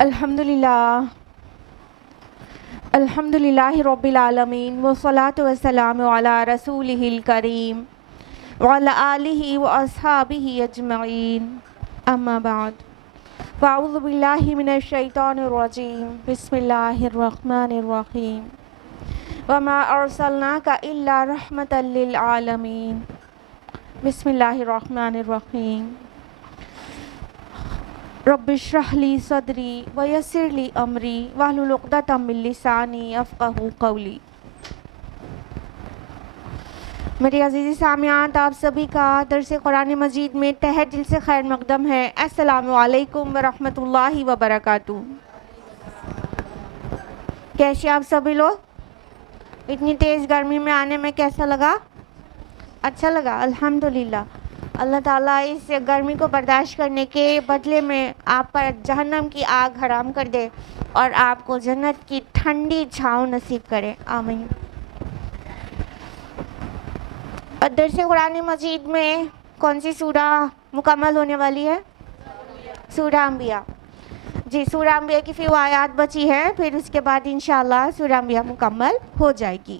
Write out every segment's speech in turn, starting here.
الحمدللہ الحمدللہ رب العالمین والصلاة والسلام علی رسولہ الکریم وعلی آلہ واصحابہ اجمعین اما بعد فاعوذ باللہ من الشیطان الرجیم بسم اللہ الرحمن الرحیم وما ارسلناک الا رحمتا للعالمین بسم اللہ الرحمن الرحیم رب اشرح لی صدری ویسر لی امری واحلل عقدۃ من لسانی یفقہوا قولی۔ میرے عزیز سامعات، آپ سبھی کا درس قرآن مجید میں تہہ دل سے خیر مقدم ہے۔ السلام علیکم ورحمۃ اللہ وبرکاتہ۔ کیسے آپ سبھی لوگ؟ اتنی تیز گرمی میں آنے میں کیسا لگا؟ اچھا لگا؟ الحمدللہ۔ اللہ تعالیٰ اس گرمی کو برداشت کرنے کے بدلے میں آپ پر جہنم کی آگ حرام کر دے اور آپ کو جنت کی ٹھنڈی چھاؤں نصیب کرے، آمین۔ درس قرآن مجید میں کون سی سورہ مکمل ہونے والی ہے؟ سورہ انبیاء۔ جی، سورہ انبیاء کی فی آیات بچی ہے، پھر اس کے بعد انشاءاللہ سورہ انبیاء مکمل ہو جائے گی۔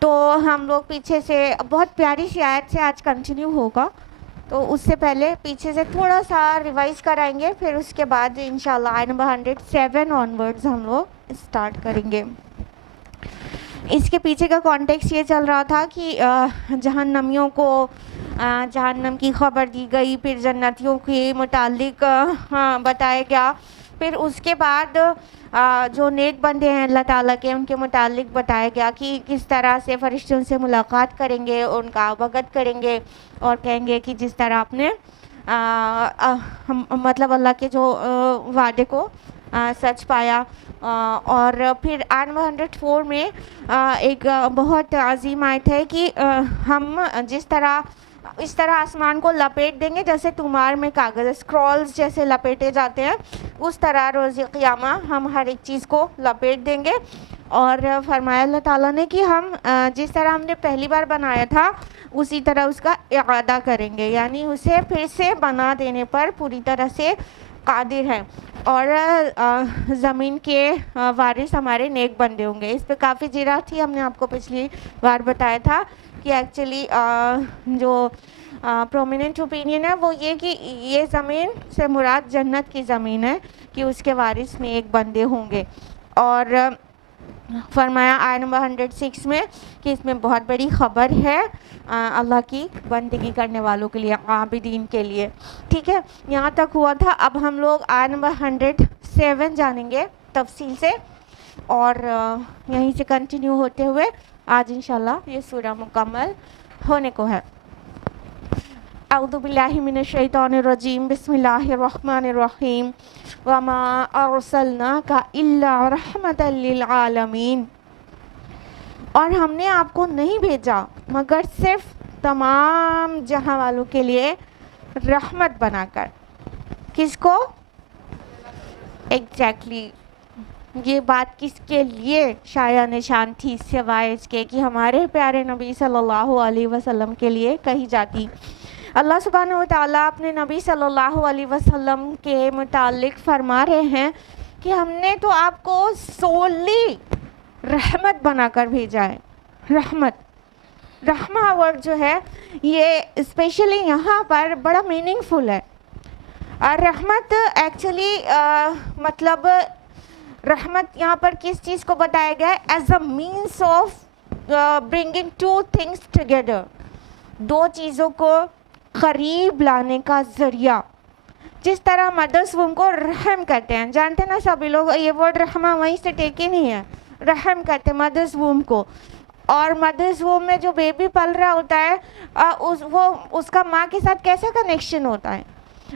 تو ہم لوگ پیچھے سے بہت پیاری سی آیت سے آج کنٹینیو ہوگا، تو اس سے پہلے پیچھے سے تھوڑا سا ریوائز کرائیں گے، پھر اس کے بعد انشاءاللہ آیت نمبر 107 آنورڈز ہم لوگ اسٹارٹ کریں گے۔ اس کے پیچھے کا کانٹیکس یہ چل رہا تھا کہ جہنمیوں کو جہنم کی خبر دی گئی، پھر جنتیوں کے متعلق بتایا گیا، پھر اس کے بعد جو نیک بندے ہیں اللہ تعالیٰ کے، ان کے متعلق بتایا گیا کہ کس طرح سے فرشتوں سے ملاقات کریں گے، ان کا اوگت کریں گے اور کہیں گے کہ جس طرح آپ نے مطلب اللہ کے جو وعدے کو سچ پایا۔ اور پھر آیت نمبر 104 میں ایک بہت عظیم آیت ہے کہ ہم اس طرح آسمان کو لپیٹ دیں گے جیسے تمہار میں کاغذ اسکرولز جیسے لپیٹے جاتے ہیں، اس طرح روز قیامہ ہم ہر ایک چیز کو لپیٹ دیں گے۔ اور فرمایا اللہ تعالیٰ نے کہ ہم جس طرح ہم نے پہلی بار بنایا تھا اسی طرح اس کا اعادہ کریں گے، یعنی اسے پھر سے بنا دینے پر پوری طرح سے قادر ہیں۔ اور زمین کے وارث ہمارے نیک بندے ہوں گے۔ اس پہ کافی جرا تھی، ہم نے آپ کو پچھلی بار بتایا تھا کہ ایکچولی جو پرومیننٹ اوپینین ہے وہ یہ کہ یہ زمین سے مراد جنت کی زمین ہے کہ اس کے وارث نیک بندے ہوں گے۔ اور فرمایا آیت نمبر 106 میں کہ اس میں بہت بڑی خبر ہے اللہ کی بندگی کرنے والوں کے لیے، عابدین کے لیے۔ ٹھیک ہے، یہاں تک ہوا تھا۔ اب ہم لوگ آیت نمبر 107 جانیں گے تفصیل سے، اور یہیں سے کنٹینیو ہوتے ہوئے آج انشاءاللہ یہ سورہ مکمل ہونے کو ہے۔ اعوذ باللہ من الشیطان الرجیم، بسم اللہ الرحمن الرحیم، وما ارسلناک الا رحمتا للعالمین، اور ہم نے آپ کو نہیں بھیجا مگر صرف تمام جہاں والوں کے لیے رحمت بنا کر۔ کس کو؟ ایگزیکٹلی، یہ بات کس کے لیے شایع نشان تھی سوائے اس کے کہ ہمارے پیارے نبی صلی اللہ علیہ وسلم کے لیے کہی جاتی۔ اللہ سبحانہ وتعالیٰ اپنے نبی صلی اللہ علیہ وسلم کے متعلق فرما رہے ہیں کہ ہم نے تو آپ کو سولی رحمت بنا کر بھیجا ہے۔ رحمہ ورڈ جو ہے یہ اسپیشلی یہاں پر بڑا میننگ فل ہے۔ اور رحمت ایکچولی مطلب رحمت یہاں پر کس چیز کو بتایا گیا ہے؟ As a means of bringing two things together, دو چیزوں کو قریب لانے کا ذریعہ۔ جس طرح مدرس ووم کو رحم کہتے ہیں، جانتے ہیں نا سبھی لوگ، یہ ورڈ رحمہ وہیں سے ٹیکی نہیں ہے، رحم کہتے ہیں مدرس ووم کو۔ اور مدرس ووم میں جو بیبی پل رہا ہوتا ہے وہ اس کا ماں کے ساتھ کیسا کنیکشن ہوتا ہے؟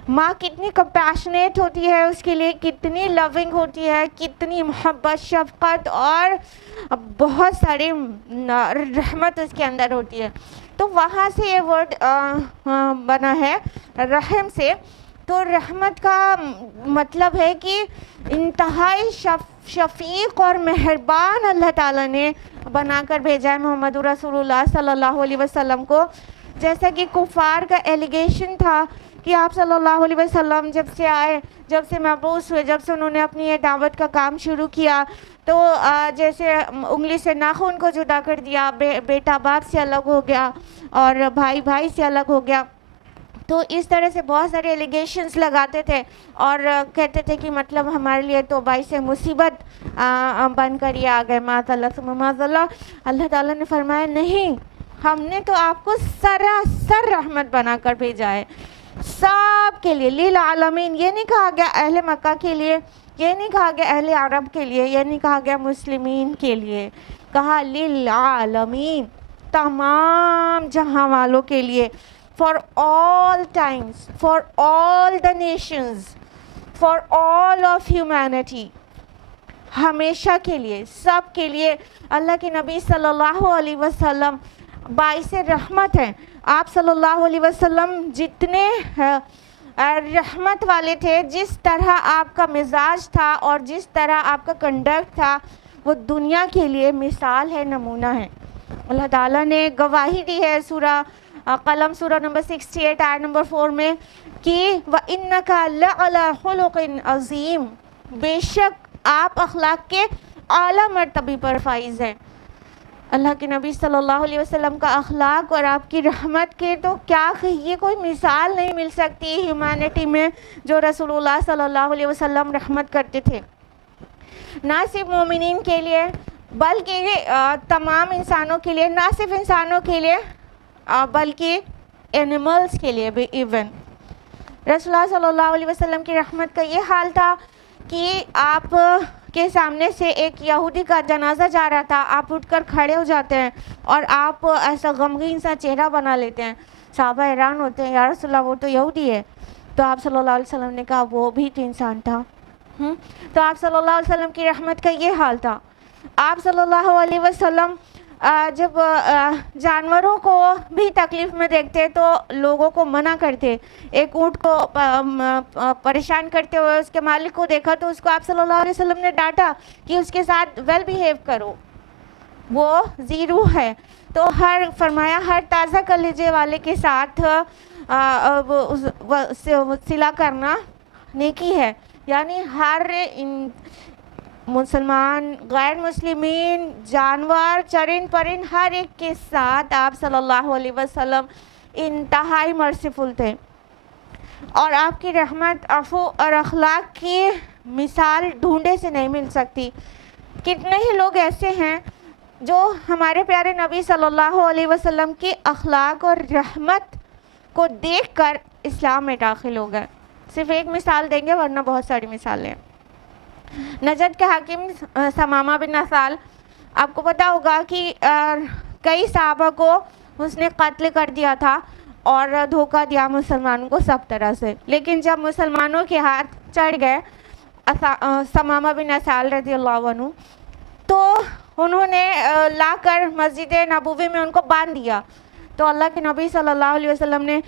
ماں کتنی کمپیشنیٹ ہوتی ہے اس کے لیے، کتنی لونگ ہوتی ہے، کتنی محبت، شفقت اور بہت ساری رحمت اس کے اندر ہوتی ہے۔ تو وہاں سے یہ ورڈ بنا ہے رحم سے۔ تو رحمت کا مطلب ہے کہ انتہائی شفیق اور مہربان اللہ تعالیٰ نے بنا کر بھیجا ہے محمد رسول اللہ صلی اللہ علیہ وسلم کو۔ جیسا کہ کفار کا ایلیگیشن تھا کہ کہ آپ صلی اللہ علیہ وسلم جب سے آئے، جب سے مبعوث ہوئے، جب سے انہوں نے اپنی یہ دعوت کا کام شروع کیا، تو جیسے انگلی سے ناخن کو جدا کر دیا، بیٹا باپ سے الگ ہو گیا اور بھائی بھائی سے الگ ہو گیا. تو اس طرح سے بہت سارے ایلیگیشنز لگاتے تھے اور کہتے تھے کہ مطلب ہمارے لیے تو باعث مصیبت بن کر یہ آ گئے. معاذ اللہ ثم معاذ اللہ. اللہ تعالیٰ نے فرمایا نہیں، ہم نے تو آپ کو سراسر رحمت بنا کر بھیجا ہے، سب کے لیے، للعالمین. یہ نہیں کہا گیا اہل مکہ کے لیے، یہ نہیں کہا گیا اہل عرب کے لیے، یہ نہیں کہا گیا مسلمین کے لیے، کہا للعالمین، تمام جہاں والوں کے لیے. For all times, for all the nations, for all of humanity. ہمیشہ کے لیے، سب کے لیے. اللہ کے نبی صلی اللہ علیہ وسلم باعث رحمت ہیں. آپ صلی اللہ علیہ وسلم جتنے رحمت والے تھے، جس طرح آپ کا مزاج تھا اور جس طرح آپ کا کنڈکٹ تھا، وہ دنیا کے لیے مثال ہے، نمونہ ہے. اللہ تعالیٰ نے گواہی دی ہے سورہ قلم سورہ نمبر 68 آیت نمبر 4 میں کہ وَإِنَّكَ لَعَلَىٰ خُلُقٍ عَظِيمٍ، بے شک آپ اخلاق کے اعلیٰ مرتبے پر فائز ہیں. اللہ کے نبی صلی اللہ علیہ وسلم کا اخلاق اور آپ کی رحمت کے تو کیا کہیے، کوئی مثال نہیں مل سکتی ہیومینٹی میں جو رسول اللہ صلی اللہ علیہ وسلم رحمت کرتے تھے. نہ صرف مومنین کے لیے بلکہ تمام انسانوں کے لیے، نہ صرف انسانوں کے لیے بلکہ اینیملز کے لیے بھی. ایون رسول اللہ صلی اللہ علیہ وسلم کی رحمت کا یہ حال تھا کہ آپ کے سامنے سے ایک یہودی کا جنازہ جا رہا تھا، آپ اٹھ کر کھڑے ہو جاتے ہیں اور آپ ایسا غمگین سا چہرہ بنا لیتے ہیں. صحابہ حیران ہوتے ہیں، یا رسول اللہ وہ تو یہودی ہے. تو آپ صلی اللہ علیہ وسلم نے کہا وہ بھی تو انسان تھا. تو آپ صلی اللہ علیہ وسلم کی رحمت کا یہ حال تھا. آپ صلی اللہ علیہ وسلم جب جانوروں کو بھی تکلیف میں دیکھتے تو لوگوں کو منع کرتے. ایک اونٹ کو پریشان کرتے ہوئے اس کے مالک کو دیکھا تو اس کو آپ صلی اللہ علیہ وسلم نے ڈانٹا کہ اس کے ساتھ ویل بیہیو کرو، وہ زیرو ہے. تو فرمایا ہر تازہ کلیجے والے کے ساتھ صلہ کرنا نیکی ہے. یعنی ہر مسلمان، غیر مسلمین، جانور، چرند پرند، ہر ایک کے ساتھ آپ صلی اللہ علیہ وسلم انتہائی مرسیفل تھے. اور آپ کی رحمت، عفو اور اخلاق کی مثال ڈھونڈے سے نہیں مل سکتی. کتنے ہی لوگ ایسے ہیں جو ہمارے پیارے نبی صلی اللہ علیہ وسلم کی اخلاق اور رحمت کو دیکھ کر اسلام میں داخل ہو گئے. صرف ایک مثال دیں گے ورنہ بہت ساری مثالیں. نجد کے حاکم ثمامہ بن اسال، آپ کو پتا ہوگا کہ کئی صحابہ کو اس نے قتل کر دیا تھا اور دھوکہ دیا مسلمانوں کو سب طرح سے. لیکن جب مسلمانوں کے ہاتھ چڑھ گئے ثمامہ بن اسال رضی اللہ عنہ، تو انہوں نے لا کر مسجد نبوی میں ان کو باندھ دیا. تو اللہ کے نبی صلی اللہ علیہ وسلم نے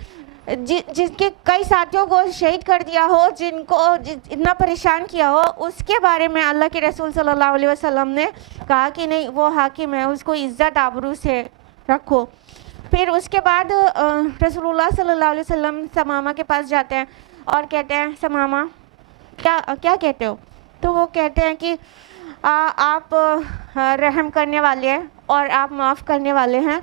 جن کے کئی ساتھیوں کو شہید کر دیا ہو، جن کو اتنا پریشان کیا ہو، اس کے بارے میں اللہ کے رسول صلی اللہ علیہ وسلم نے کہا کہ نہیں، وہ حاکم ہے، اس کو عزت آبرو سے رکھو. پھر اس کے بعد رسول اللہ صلی اللہ علیہ وسلم ثمامہ کے پاس جاتے ہیں اور کہتے ہیں ثمامہ کیا کہتے ہو؟ تو وہ کہتے ہیں کہ آپ رحم کرنے والے ہیں اور آپ معاف کرنے والے ہیں،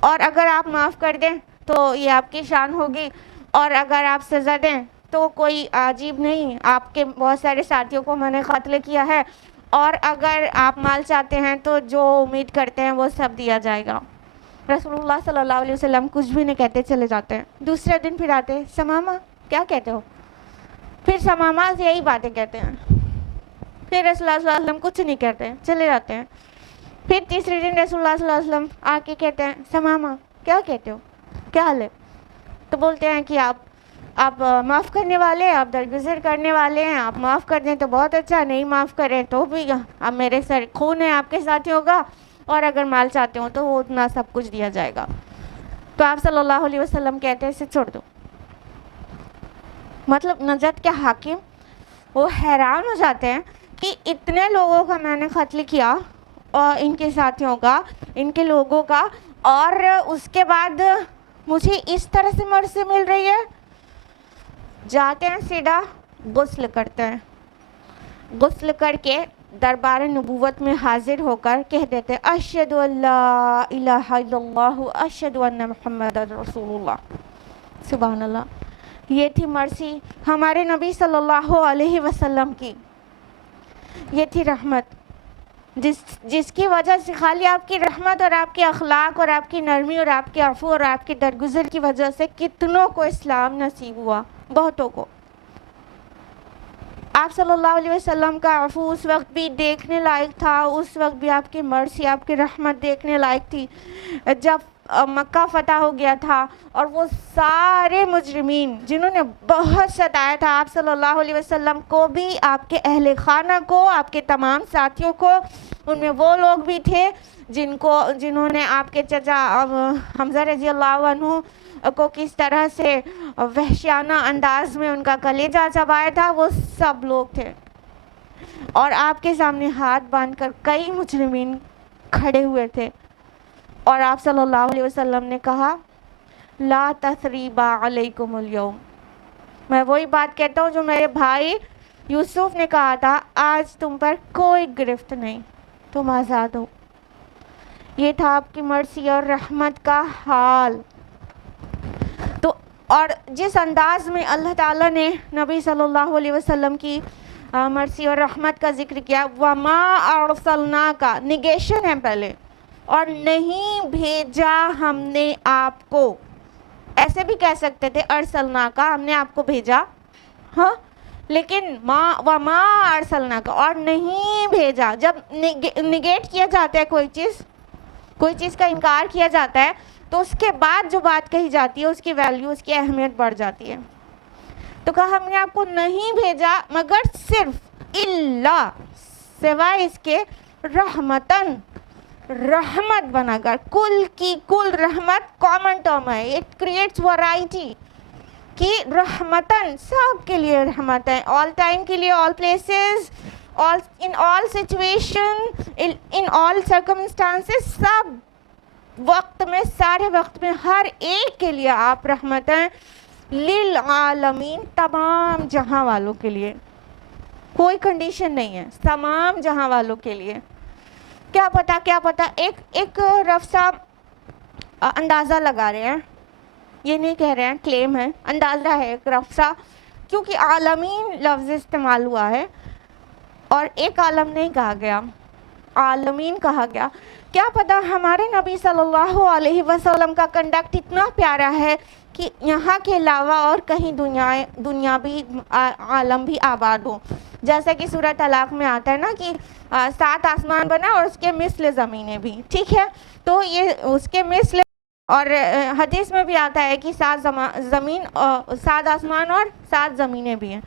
اور اگر آپ معاف کر دیں تو یہ آپ کی شان ہوگی، اور اگر آپ سزا دیں تو کوئی عجیب نہیں، آپ کے بہت سارے ساتھیوں کو میں نے قتل کیا ہے، اور اگر آپ مال چاہتے ہیں تو جو امید کرتے ہیں وہ سب دیا جائے گا. رسول اللہ صلی اللہ علیہ وسلم کچھ بھی نہیں کہتے، چلے جاتے ہیں. دوسرے دن پھر آتے ہیں، ثمامہ کیا کہتے ہو؟ پھر ثمامہ یہی باتیں کہتے ہیں. پھر رسول اللہ صلی اللہ علیہ وسلم کچھ نہیں کہتے ہیں، چلے جاتے ہیں. پھر تیسرے دن رسول اللہ صلی اللہ علیہ وسلم آ کے کہتے ہیں ثمامہ کیا کہتے ہو، کیا حال ہے؟ تو بولتے ہیں کہ آپ معاف کرنے والے ہیں، آپ درگزر کرنے والے ہیں، آپ معاف کر دیں تو بہت اچھا، نہیں معاف کریں تو بھی اب میرے سر خون ہے آپ کے ساتھیوں کا، اور اگر مال چاہتے ہو تو وہ اتنا سب کچھ دیا جائے گا. تو آپ صلی اللہ علیہ وسلم کہتے ہیں اسے چھوڑ دو. مطلب نجد کے حاکم وہ حیران ہو جاتے ہیں کہ اتنے لوگوں کا میں نے قتل کیا، اور ان کے ساتھیوں کا، ان کے لوگوں کا، اور اس کے بعد مجھے اس طرح سے مرضی مل رہی ہے. جاتے ہیں سیدھا غسل کرتے ہیں, غسل کر کے دربار نبوت میں حاضر ہو کر کہہ دیتے اشہد ان لا الہ الا اللہ اشہد ان محمد رسول اللہ. سبحان اللہ. یہ تھی مرسی ہمارے نبی صلی اللہ علیہ وسلم کی, یہ تھی رحمت جس کی وجہ سے خالی آپ کی رحمت اور آپ کے اخلاق اور آپ کی نرمی اور آپ کے عفو اور آپ کے درگزر کی وجہ سے کتنوں کو اسلام نصیب ہوا, بہتوں کو. آپ صلی اللہ علیہ وسلم کا عفو اس وقت بھی دیکھنے لائق تھا, اس وقت بھی آپ کی مرسی آپ کی رحمت دیکھنے لائق تھی جب مکہ فتح ہو گیا تھا اور وہ سارے مجرمین جنہوں نے بہت ستایا تھا آپ صلی اللہ علیہ وسلم کو بھی, آپ کے اہل خانہ کو, آپ کے تمام ساتھیوں کو, ان میں وہ لوگ بھی تھے جنہوں نے آپ کے چچا حمزہ رضی اللہ عنہ کو کس طرح سے وحشیانہ انداز میں ان کا کلیجہ چبایا تھا, وہ سب لوگ تھے. اور آپ کے سامنے ہاتھ باندھ کر کئی مجرمین کھڑے ہوئے تھے اور آپ صلی اللہ علیہ وسلم نے کہا لا تثریب علیکم اليوم. میں وہی بات کہتا ہوں جو میرے بھائی یوسف نے کہا تھا, آج تم پر کوئی گرفت نہیں, تم آزاد ہو. یہ تھا آپ کی مرسی اور رحمت کا حال. تو اور جس انداز میں اللہ تعالیٰ نے نبی صلی اللہ علیہ وسلم کی مرسی اور رحمت کا ذکر کیا, وما ارسلناک نگیشن ہے پہلے, اور نہیں بھیجا ہم نے آپ کو. ایسے بھی کہہ سکتے تھے ارسلناک, ہم نے آپ کو بھیجا, ہاں, لیکن وما ارسلناک, اور نہیں بھیجا. جب نگیٹ کیا جاتا ہے کوئی چیز کا انکار کیا جاتا ہے تو اس کے بعد جو بات کہی جاتی ہے اس کی ویلیو, اس کی اہمیت بڑھ جاتی ہے. تو کہا ہم نے آپ کو نہیں بھیجا مگر صرف الا, سوائے اس کے, رحمتن, رحمت بنا کر. کل کی کل رحمت کامن ٹرم ہے, اٹ کریٹس ورائٹی, کہ رحمتن سب کے لیے رحمت ہے, آل ٹائم کے لیے, all places, in all situation, in all circumstances, سب وقت میں, سارے وقت میں, ہر ایک کے لیے آپ رحمت ہیں. للعالمین, تمام جہاں والوں کے لیے, کوئی کنڈیشن نہیں ہے, تمام جہاں والوں کے لیے. کیا پتا ایک رف صاحب اندازہ لگا رہے ہیں, یہ نہیں کہہ رہے ہیں, کلیم ہے, اندازہ ہے ایک رف صاحب, کیونکہ عالمین لفظ استعمال ہوا ہے اور ایک عالم نہیں کہا گیا, عالمین کہا گیا. کیا پتا ہمارے نبی صلی اللہ علیہ وسلم کا کنڈکٹ اتنا پیارا ہے کہ یہاں کے علاوہ اور کہیں دنیا بھی, عالم بھی آباد ہو. جیسا کہ سورہ طلاق میں آتا ہے نا کہ 7 آسمان بنا اور اس کے مثل زمینیں بھی, ٹھیک ہے, تو یہ اس کے مثل, اور حدیث میں بھی آتا ہے کہ 7 آسمان اور 7 زمینیں بھی ہیں.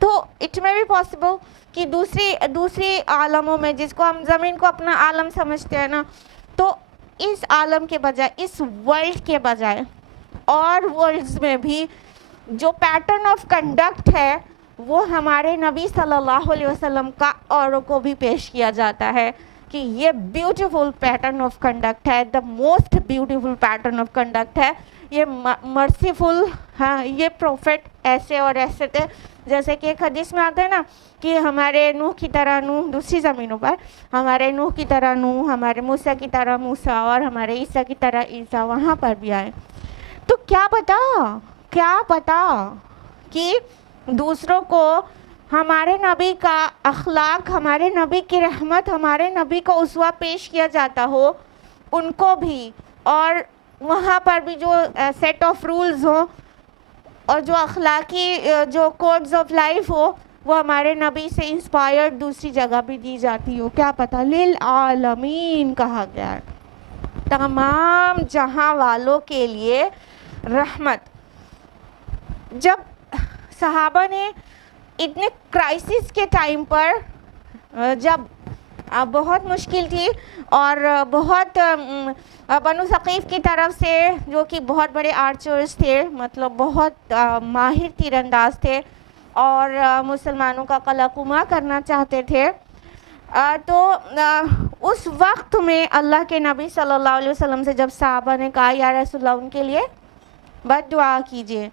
تو اٹ میں بھی پاسبل کہ دوسری عالموں میں, جس کو ہم زمین کو اپنا عالم سمجھتے ہیں نا, تو اس عالم کے بجائے, اس ورلڈ کے بجائے اور ورلڈز میں بھی جو پیٹرن آف کنڈکٹ ہے وہ ہمارے نبی صلی اللہ علیہ وسلم کا اوروں کو بھی پیش کیا جاتا ہے کہ یہ بیوٹیفل پیٹرن آف کنڈکٹ ہے, the most beautiful pattern of conduct ہے, یہ مرسیفل, ہاں, یہ پروفٹ ایسے اور ایسے تھے. جیسے کہ ایک حدیث میں آتا ہے نا کہ ہمارے نوح کی طرح نوح دوسری زمینوں پر, ہمارے نوح کی طرح نوح, ہمارے موسیٰ کی طرح موسیٰ, اور ہمارے عیسیٰ کی طرح عیسیٰ وہاں پر بھی آئے. تو کیا پتا کہ دوسروں کو ہمارے نبی کا اخلاق, ہمارے نبی کی رحمت, ہمارے نبی کو اسوہ پیش کیا جاتا ہو, ان کو بھی, اور وہاں پر بھی جو سیٹ آف رولز ہوں اور جو اخلاقی جو کوڈز آف لائف ہو وہ ہمارے نبی سے انسپائرڈ دوسری جگہ بھی دی جاتی ہو. کیا پتہ, للعالمین کہا گیا ہے, تمام جہاں والوں کے لیے رحمت. جب صحابہ نے اتنے کرائسس کے ٹائم پر, جب بہت مشکل تھی اور بہت بنو ثقیف کی طرف سے, جو کہ بہت بڑے آرچرز تھے, مطلب بہت ماہر تیر انداز تھے اور مسلمانوں کا قلع قمع کرنا چاہتے تھے, تو اس وقت میں اللہ کے نبی صلی اللہ علیہ وسلم سے جب صحابہ نے کہا یا رسول اللہ ان کے لیے بد دعا کیجیے,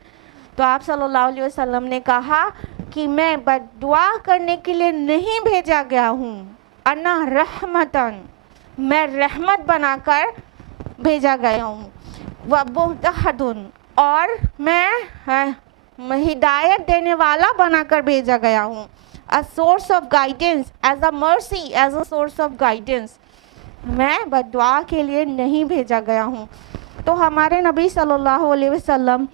تو آپ صلی اللہ علیہ وسلم نے کہا کہ میں بددعا کرنے کے لیے نہیں بھیجا گیا ہوں، انا رحمتن، میں رحمت بنا کر بھیجا گیا ہوں، ومہدۃ، اور میں ہدایت دینے والا بنا کر بھیجا گیا ہوں، a source of guidance, as a mercy, as a source of guidance. میں بددعا کے لیے نہیں بھیجا گیا ہوں۔ تو ہمارے نبی صلی اللہ علیہ وسلم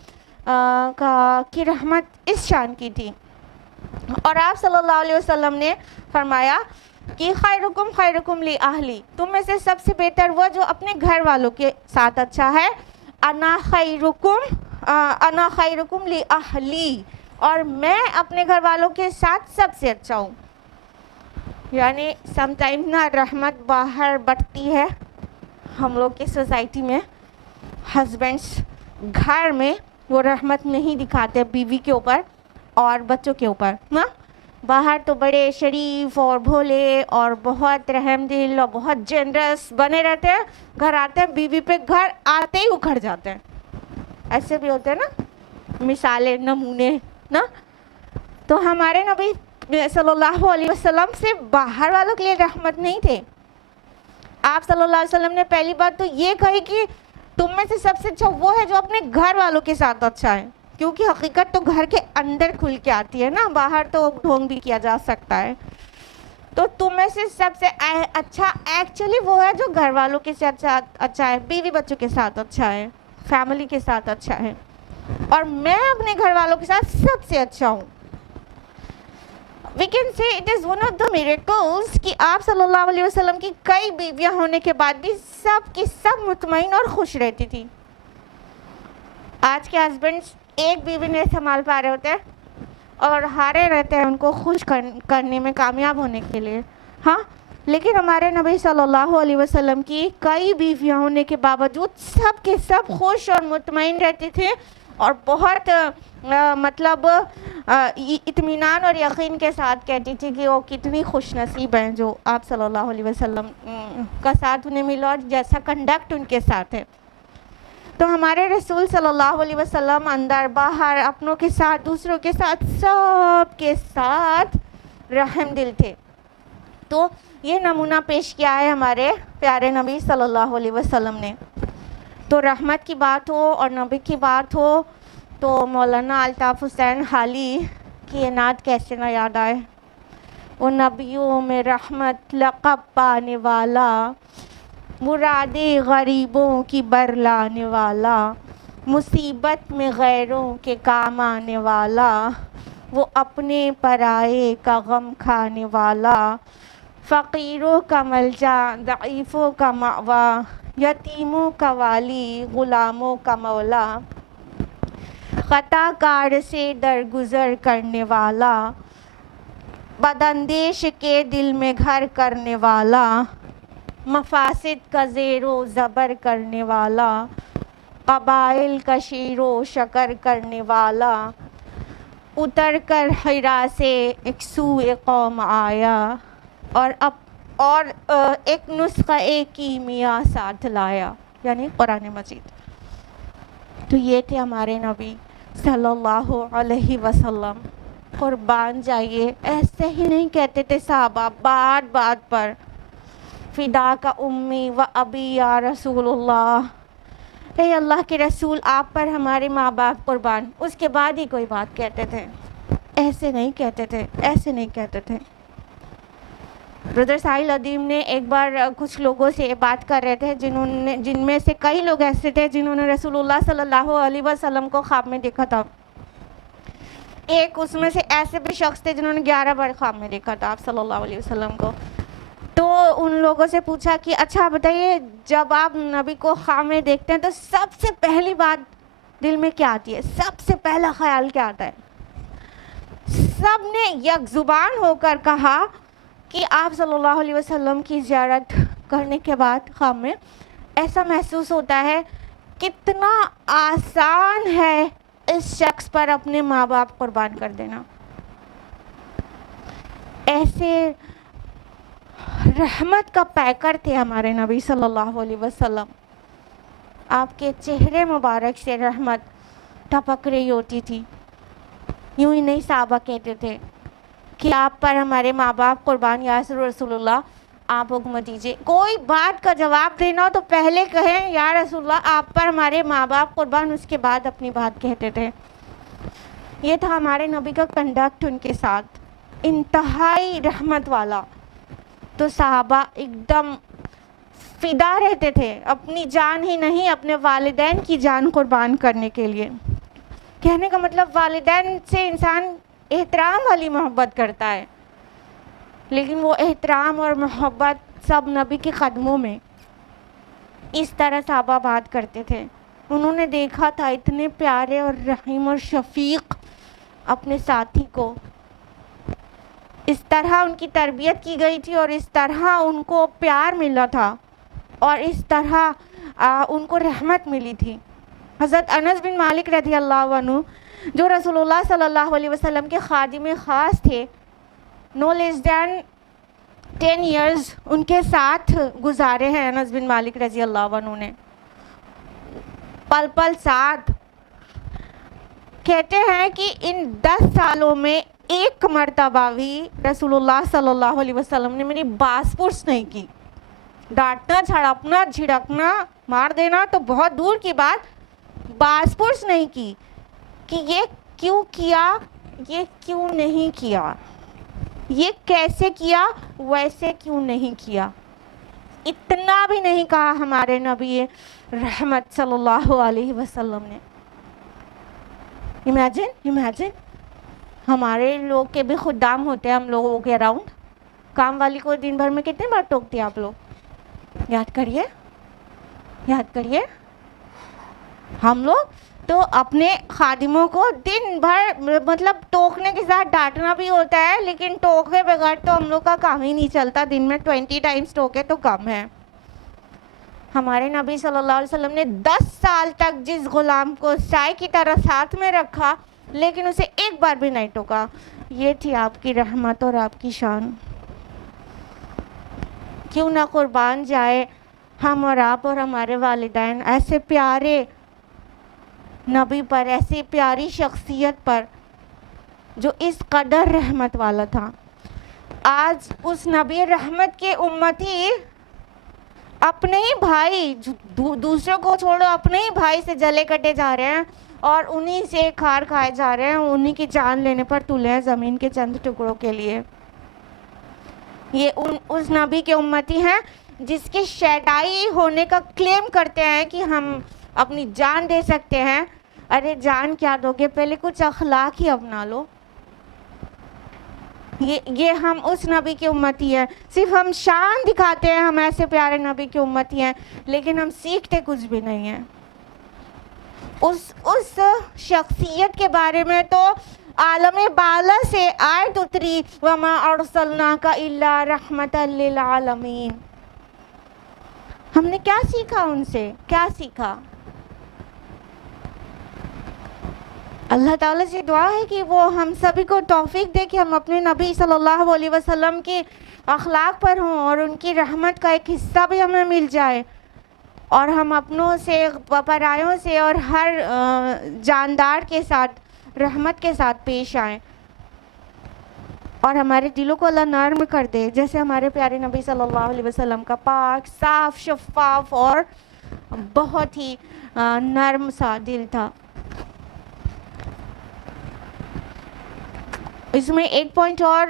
کی رحمت اس شان کی تھی، اور آپ صلی اللہ علیہ وسلم نے فرمایا کہ خیرکم خیرکم لی اہلی، تم میں سے سب سے بہتر وہ جو اپنے گھر والوں کے ساتھ اچھا ہے، انا خیرکم لی اہلی، اور میں اپنے گھر والوں کے ساتھ سب سے اچھا ہوں۔ یعنی سم ٹائم نا رحمت باہر بٹتی ہے ہم لوگ کی سوسائٹی میں، ہسبینڈس گھر میں وہ رحمت نہیں دکھاتے بیوی کے اوپر اور بچوں کے اوپر نا، باہر تو بڑے شریف اور بھولے اور بہت رحم دل اور بہت جنرس بنے رہتے ہیں، گھر آتے ہیں بیوی پہ گھر آتے ہی اکھڑ جاتے ہیں، ایسے بھی ہوتے ہیں نا مثالیں نمونے نا۔ تو ہمارے نبی صلی اللہ علیہ وسلم سے باہر والوں کے لیے رحمت نہیں تھے۔ آپ صلی اللہ علیہ وسلم نے پہلی بات تو یہ کہی کہ تم میں سے سب سے اچھا وہ ہے جو اپنے گھر والوں کے ساتھ اچھا ہے، کیونکہ حقیقت تو گھر کے اندر کھل کے آتی ہے نا، باہر تو ڈھونگ بھی کیا جا سکتا ہے۔ تو تم میں سے سب سے اچھا ایکچولی وہ ہے جو گھر والوں کے ساتھ اچھا ہے، بیوی بچوں کے ساتھ اچھا ہے، فیملی کے ساتھ اچھا ہے، اور میں اپنے گھر والوں کے ساتھ سب سے اچھا ہوں۔ We can say it is one of the miracles کہ آپ صلی اللہ علیہ وسلم کی کئی بیویاں ہونے کے بعد بھی سب کی سب مطمئن اور خوش رہتی تھی۔ آج کے ہسبینڈس ایک بیوی نہیں سنبھال پا رہے ہوتے ہیں اور ہارے رہتے ہیں ان کو خوش کرنے میں، کامیاب ہونے کے لیے، ہاں، لیکن ہمارے نبی صلی اللہ علیہ وسلم کی کئی بیویاں ہونے کے باوجود سب کے سب خوش اور مطمئن رہتی تھے، اور بہت مطلب اطمینان اور یقین کے ساتھ کہتی تھی کہ وہ کتنی خوش نصیب ہیں جو آپ صلی اللہ علیہ وسلم کا ساتھ انہیں ملا اور جیسا کنڈکٹ ان کے ساتھ ہے۔ تو ہمارے رسول صلی اللہ علیہ وسلم اندر باہر اپنوں کے ساتھ دوسروں کے ساتھ سب کے ساتھ رحم دل تھے۔ تو یہ نمونہ پیش کیا ہے ہمارے پیارے نبی صلی اللہ علیہ وسلم نے۔ تو رحمت کی بات ہو اور نبی کی بات ہو تو مولانا الطاف حسین حالی کی یہ نعت کیسے نہ یاد آئے، وہ نبیوں میں رحمت لقب پانے والا، مراد غریبوں کی برلانے والا، مصیبت میں غیروں کے کام آنے والا، وہ اپنے پرائے کا غم کھانے والا، فقیروں کا ملجا ضعیفوں کا مأوا، یتیموں کا والی غلاموں کا مولا، خطا کار سے درگزر کرنے والا، بداندیش کے دل میں گھر کرنے والا، مفاسد کا زیر و زبر کرنے والا، قبائل کا شیر و شکر کرنے والا، اتر کر حرا سے ایک سوئے قوم آیا، اور ایک نسخہ کیمیا ساتھ لایا، یعنی قرآن مجید۔ تو یہ تھے ہمارے نبی صلی اللہ علیہ وسلم، قربان جائیے، ایسے ہی نہیں کہتے تھے صحابہ بات بات پر فدا کا امی و ابی یا رسول اللہ، اے اللہ کے رسول آپ پر ہمارے ماں باپ قربان، اس کے بعد ہی کوئی بات کہتے تھے، ایسے نہیں کہتے تھے، ایسے نہیں کہتے تھے۔ بردر ساحل ادیم نے ایک بار کچھ لوگوں سے بات کر رہے تھے جن میں سے کئی لوگ ایسے تھے جنہوں نے رسول اللہ صلی اللہ علیہ وسلم کو خواب میں دیکھا تھا۔ ایک اس میں سے ایسے بھی شخص تھے جنہوں نے 11 بار خواب میں دیکھا تھا آپ صلی اللہ علیہ وسلم کو۔ تو ان لوگوں سے پوچھا کہ اچھا بتائیے، جب آپ نبی کو خواب میں دیکھتے ہیں تو سب سے پہلی بات دل میں کیا آتی ہے، سب سے پہلا خیال کیا آتا ہے؟ سب نے یک زبان ہو کر کہا کہ آپ صلی اللہ علیہ وسلم کی زیارت کرنے کے بعد خواب میں ایسا محسوس ہوتا ہے کتنا آسان ہے اس شخص پر اپنے ماں باپ قربان کر دینا۔ ایسے رحمت کا پیکر تھے ہمارے نبی صلی اللہ علیہ وسلم، آپ کے چہرے مبارک سے رحمت ٹپک رہی ہوتی تھی۔ یوں ہی نہیں صحابہ کہتے تھے کہ آپ پر ہمارے ماں باپ قربان، یا رسول اللہ آپ حکم دیجئے. کوئی بات کا جواب دینا ہو تو پہلے کہیں یا رسول اللہ آپ پر ہمارے ماں باپ قربان، اس کے بعد اپنی بات کہتے تھے. یہ تھا ہمارے نبی کا کنڈکٹ ان کے ساتھ، انتہائی رحمت والا. تو صحابہ ایک دم فدا رہتے تھے، اپنی جان ہی نہیں اپنے والدین کی جان قربان کرنے کے لیے. کہنے کا مطلب والدین سے انسان احترام والی محبت کرتا ہے، لیکن وہ احترام اور محبت سب نبی کے قدموں میں. اس طرح صحابہ بات کرتے تھے. انہوں نے دیکھا تھا اتنے پیارے اور رحیم اور شفیق اپنے ساتھی کو، اس طرح ان کی تربیت کی گئی تھی اور اس طرح ان کو پیار ملا تھا اور اس طرح ان کو رحمت ملی تھی. حضرت انس بن مالک رضی اللہ عنہ جو رسول اللہ صلی اللہ علیہ وسلم کے خادم خاص تھے، نو لیس دین 10 ایئرز ان کے ساتھ گزارے ہیں انس بن مالک رضی اللہ عنہ نے، پل پل ساتھ. کہتے ہیں کہ ان 10 سالوں میں ایک مرتبہ بھی رسول اللہ صلی اللہ علیہ وسلم نے میری باس پرس نہیں کی. ڈانٹنا، جھڑپنا، جھڑکنا، مار دینا تو بہت دور کی بات، باس پرس نہیں کی کہ یہ کیوں کیا، یہ کیوں نہیں کیا، یہ کیسے کیا، ویسے کیوں نہیں کیا. اتنا بھی نہیں کہا ہمارے نبی رحمت صلی اللہ علیہ وسلم نے. امیجن ہمارے لوگ کے بھی خدام ہوتے ہیں ہم لوگوں کے اراؤنڈ. کام والی کو دن بھر میں کتنے بار ٹوکتے آپ لوگ؟ یاد کریے. ہم لوگ تو اپنے خادموں کو دن بھر مطلب ٹوکنے کے ساتھ ڈانٹنا بھی ہوتا ہے، لیکن ٹوکے بغیر تو ہم لوگ کا کام ہی نہیں چلتا. دن میں 20 ٹائمز ٹوکے تو کم ہے. ہمارے نبی صلی اللہ علیہ وسلم نے 10 سال تک جس غلام کو سائے کی طرح ساتھ میں رکھا لیکن اسے ایک بار بھی نہیں ٹوکا. یہ تھی آپ کی رحمت اور آپ کی شان. کیوں نہ قربان جائے ہم اور آپ اور ہمارے والدین ایسے پیارے نبی پر، ایسی پیاری شخصیت پر جو اس قدر رحمت والا تھا. آج اس نبی رحمت کے امتی اپنے ہی بھائی، دوسروں کو چھوڑو، اپنے ہی بھائی سے جلے کٹے جا رہے ہیں اور انہی سے کھار کھائے جا رہے ہیں، انہی کی جان لینے پر تلے ہیں زمین کے چند ٹکڑوں کے لیے. یہ اس نبی کے امتی ہیں جس کے شیدائی ہونے کا کلیم کرتے ہیں کہ ہم اپنی جان دے سکتے ہیں. ارے جان کیا دو گے، پہلے کچھ اخلاق ہی اپنا لو. یہ ہم اس نبی کی امتی ہیں. صرف ہم شان دکھاتے ہیں ہم ایسے پیارے نبی کی امتی ہیں، لیکن ہم سیکھتے کچھ بھی نہیں ہیں. اس شخصیت کے بارے میں تو عالم بالا سے آیت اتری، وَمَا أَرْسَلْنَاكَ إِلَّا رَحْمَةً لِّلْعَالَمِينَ. ہم نے کیا سیکھا ان سے، کیا سیکھا؟ اللہ تعالیٰ سے دعا ہے کہ وہ ہم سبھی کو توفیق دے کہ ہم اپنے نبی صلی اللہ علیہ وسلم کے اخلاق پر ہوں اور ان کی رحمت کا ایک حصہ بھی ہمیں مل جائے، اور ہم اپنوں سے، پرایوں سے اور ہر جاندار کے ساتھ رحمت کے ساتھ پیش آئیں، اور ہمارے دلوں کو اللہ نرم کر دے جیسے ہمارے پیارے نبی صلی اللہ علیہ وسلم کا پاک، صاف، شفاف اور بہت ہی نرم سا دل تھا. اس میں ایک پوائنٹ اور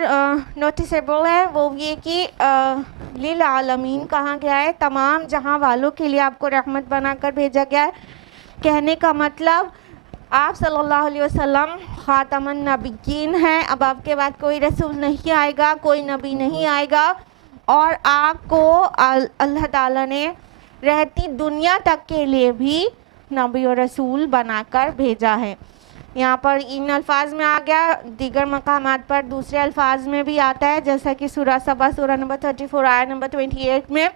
نوٹسیبل ہے، وہ یہ کہ للعالمین کہا گیا ہے، تمام جہاں والوں کے لیے آپ کو رحمت بنا کر بھیجا گیا ہے. کہنے کا مطلب آپ صلی اللہ علیہ وسلم خاتم النبیین ہیں. اب آپ کے بعد کوئی رسول نہیں آئے گا، کوئی نبی نہیں آئے گا، اور آپ کو اللہ تعالیٰ نے رہتی دنیا تک کے لیے بھی نبی اور رسول بنا کر بھیجا ہے. یہاں پر ان الفاظ میں آ گیا، دیگر مقامات پر دوسرے الفاظ میں بھی آتا ہے، جیسا کہ سورہ سبا سورہ نمبر 34 آیت نمبر 28 میں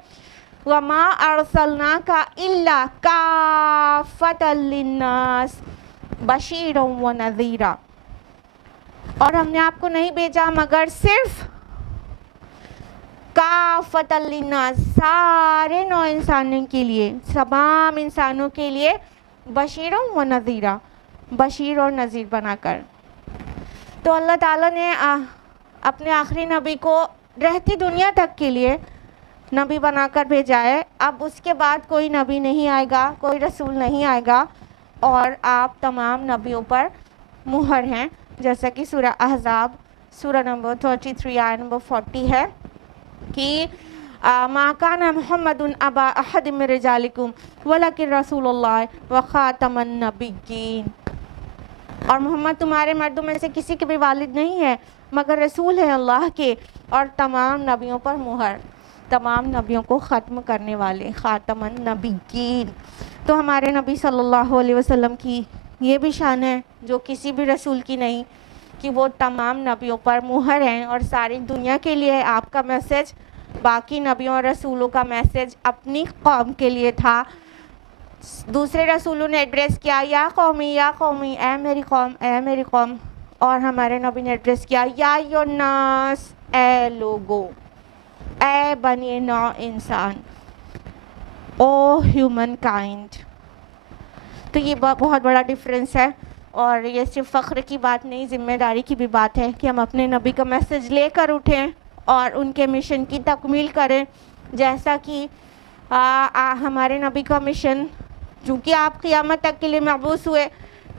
وَمَا أَرْسَلْنَاكَ إِلَّا كَافَّةً لِلنَّاسِ بَشِيرًا وَنَذِيرًا. اور ہم نے آپ کو نہیں بھیجا مگر صرف کافۃ للناس، سارے نوع انسانوں کے لیے، تمام انسانوں کے لیے، بشیرًا و نذیرا، بشیر اور نذیر بنا کر. تو اللہ تعالیٰ نے اپنے آخری نبی کو رہتی دنیا تک کے لیے نبی بنا کر بھیجا ہے. اب اس کے بعد کوئی نبی نہیں آئے گا, کوئی رسول نہیں آئے گا, اور آپ تمام نبیوں پر مہر ہیں, جیسا کہ سورہ احزاب سورہ نمبر 33 آیت نمبر 40 ہے کہ ما کان محمد ابا احد من رجالکم ولکن رسول اللہ وخاتم النبیین. اور محمد تمہارے مردوں میں سے کسی کے بھی والد نہیں ہے مگر رسول ہے اللہ کے اور تمام نبیوں پر مہر, تمام نبیوں کو ختم کرنے والے, خاتم النبیین. تو ہمارے نبی صلی اللہ علیہ وسلم کی یہ بھی شان ہے جو کسی بھی رسول کی نہیں, کہ وہ تمام نبیوں پر مہر ہیں, اور ساری دنیا کے لیے آپ کا میسج, باقی نبیوں اور رسولوں کا میسج اپنی قوم کے لیے تھا. دوسرے رسولوں نے ایڈریس کیا یا قومی, اے میری قوم, اے میری قوم, اور ہمارے نبی نے ایڈریس کیا یا ایھا الناس, اے لوگو, اے بنی نوع انسان, او ہیومن کائنڈ. تو یہ بہت بڑا ڈفرینس ہے, اور یہ صرف فخر کی بات نہیں, ذمہ داری کی بھی بات ہے کہ ہم اپنے نبی کا میسج لے کر اٹھیں اور ان کے مشن کی تکمیل کریں. جیسا کہ ہمارے نبی کا مشن, چونکہ آپ قیامت تک کے لیے مبعوث ہوئے,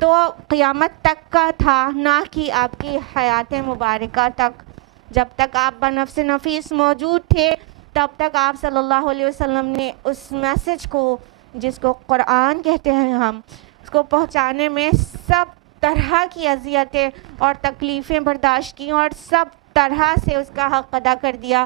تو قیامت تک کا تھا, نہ کہ آپ کی حیات مبارکہ تک. جب تک آپ بنفس نفیس موجود تھے تب تک آپ صلی اللہ علیہ وسلم نے اس میسج کو, جس کو قرآن کہتے ہیں ہم, اس کو پہنچانے میں سب طرح کی اذیتیں اور تکلیفیں برداشت کی, اور سب طرح سے اس کا حق ادا کر دیا.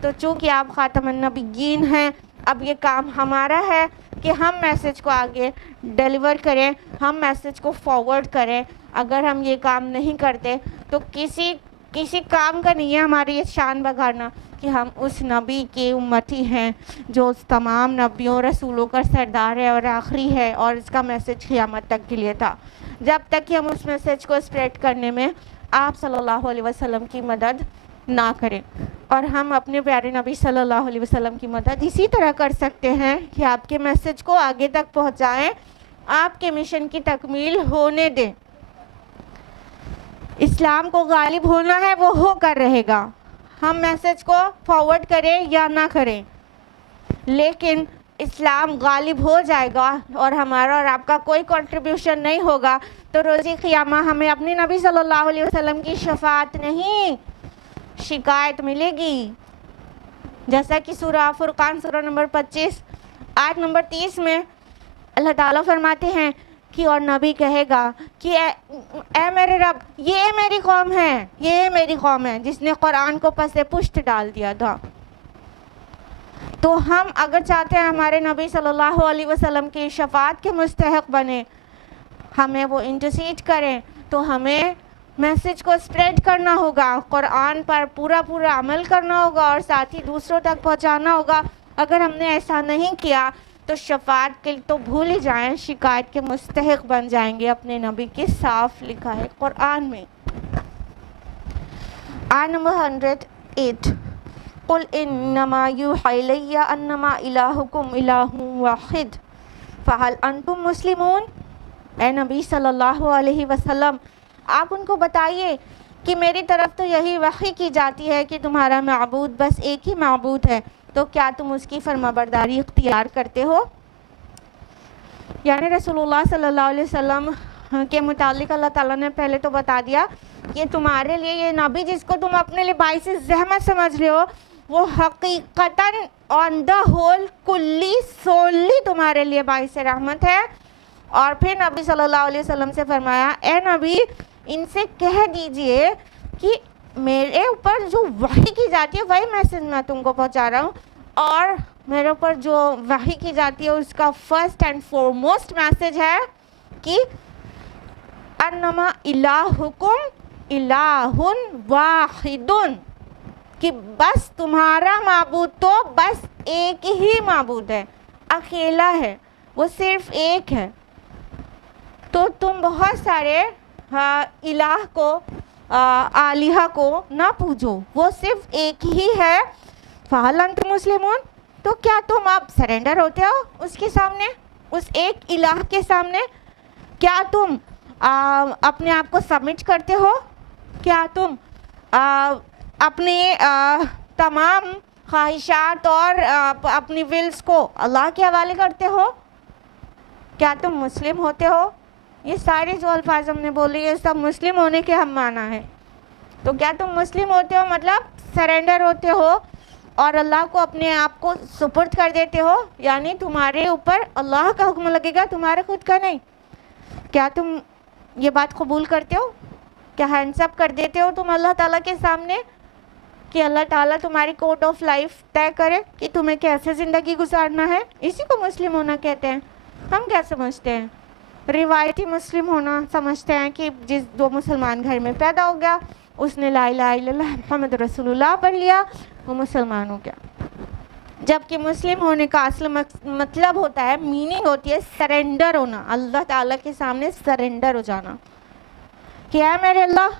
تو چونکہ آپ خاتم النبیین ہیں, اب یہ کام ہمارا ہے کہ ہم میسج کو آگے ڈیلیور کریں, ہم میسج کو فارورڈ کریں. اگر ہم یہ کام نہیں کرتے تو کسی کام کا نہیں ہے ہماری یہ شان بگاڑنا کہ ہم اس نبی کے امتی ہیں جو اس تمام نبیوں رسولوں کا سردار ہے اور آخری ہے, اور اس کا میسج قیامت تک کے لیے تھا. جب تک کہ ہم اس میسج کو اسپریڈ کرنے میں آپ صلی اللہ علیہ وسلم کی مدد نہ کریں. اور ہم اپنے پیارے نبی صلی اللہ علیہ وسلم کی مدد اسی طرح کر سکتے ہیں کہ آپ کے میسج کو آگے تک پہنچائیں, آپ کے مشن کی تکمیل ہونے دیں. اسلام کو غالب ہونا ہے, وہ ہو کر رہے گا, ہم میسج کو فارورڈ کریں یا نہ کریں, لیکن اسلام غالب ہو جائے گا اور ہمارا اور آپ کا کوئی کنٹریبیوشن نہیں ہوگا تو روز قیامہ ہمیں اپنے نبی صلی اللہ علیہ وسلم کی شفاعت نہیں, شکایت ملے گی. جیسا کہ سورہ فرقان سورہ نمبر 25 آیت نمبر 30 میں اللہ تعالیٰ فرماتے ہیں کہ اور نبی کہے گا کہ اے میرے رب, یہ میری قوم ہے, یہ میری قوم ہے جس نے قرآن کو پس پشت ڈال دیا تھا. تو ہم اگر چاہتے ہیں ہمارے نبی صلی اللہ علیہ وسلم کی شفاعت کے مستحق بنے, ہمیں وہ انٹرسیڈ کریں, تو ہمیں میسج کو اسپریڈ کرنا ہوگا, قرآن پر پورا عمل کرنا ہوگا, اور ساتھ ہی دوسروں تک پہنچانا ہوگا. اگر ہم نے ایسا نہیں کیا تو شفاعت کے تو بھول ہی جائیں, شکایت کے مستحق بن جائیں گے. اپنے نبی کے صاف لکھا ہے قرآن میں. آیت نمبر 108, قل انما یوحی الی انما الہکم الہ واحد فہل انتم مسلمون. اے نبی صلی اللہ علیہ وسلم, آپ ان کو بتائیے کہ میری طرف تو یہی وحی کی جاتی ہے کہ تمہارا معبود بس ایک ہی معبود ہے, تو کیا تم اس کی فرمانبرداری اختیار کرتے ہو؟ یعنی رسول اللہ صلی اللہ علیہ وسلم کے متعلق اللہ تعالیٰ نے پہلے تو بتا دیا کہ تمہارے لیے یہ نبی جس کو تم اپنے لیے باعث زحمت سمجھ رہے ہو, وہ حقیقتاً آن دا ہول کلی سوللی تمہارے لیے باعث رحمت ہے. اور پھر نبی صلی اللہ علیہ وسلم سے فرمایا, اے نبی ان سے کہہ دیجئے کہ میرے اوپر جو وحی کی جاتی ہے وہی میسج میں تم کو پہنچا رہا ہوں, اور میرے اوپر جو وحی کی جاتی ہے اس کا فرسٹ اینڈ فورموسٹ میسج ہے کہ انما الہکم الہ واحد, کہ بس تمہارا معبود تو بس ایک ہی معبود ہے, اکیلا ہے, وہ صرف ایک ہے. تو تم بہت سارے الہ کو, آلہہ کو نہ پوجو, وہ صرف ایک ہی ہے. فہل انتم مسلمون, تو کیا تم اب سرنڈر ہوتے ہو اس کے سامنے, اس ایک الہ کے سامنے؟ کیا تم اپنے آپ کو سبمٹ کرتے ہو کیا تم اپنے تمام خواہشات اور اپنی ولز کو اللہ کے حوالے کرتے ہو؟ کیا تم مسلم ہوتے ہو؟ یہ سارے جو الفاظ ہم نے بولے یہ سب مسلم ہونے کے ہم معنی ہیں. تو کیا تم مسلم ہوتے ہو مطلب سرنڈر ہوتے ہو اور اللہ کو اپنے آپ کو سپرد کر دیتے ہو، یعنی تمہارے اوپر اللہ کا حکم لگے گا، تمہارے خود کا نہیں. کیا تم یہ بات قبول کرتے ہو؟ کیا ہینڈس اپ کر دیتے ہو تم اللہ تعالیٰ کے سامنے کہ اللہ تعالیٰ تمہاری کوڈ آف لائف طے کرے کہ تمہیں کیسے زندگی گزارنا ہے؟ اسی کو مسلم ہونا کہتے ہیں. ہم کیا سمجھتے ہیں؟ روایتی مسلم ہونا سمجھتے ہیں کہ جو مسلمان گھر میں پیدا ہو گیا، اس نے لا الہ الا اللہ محمد رسول اللہ پڑھ لیا، وہ مسلمان ہو گیا. جبکہ مسلم ہونے کا اصل مطلب ہوتا ہے، میننگ ہوتی ہے سرنڈر ہونا، اللہ تعالیٰ کے سامنے سرنڈر ہو جانا. کیا ہے میرے اللہ،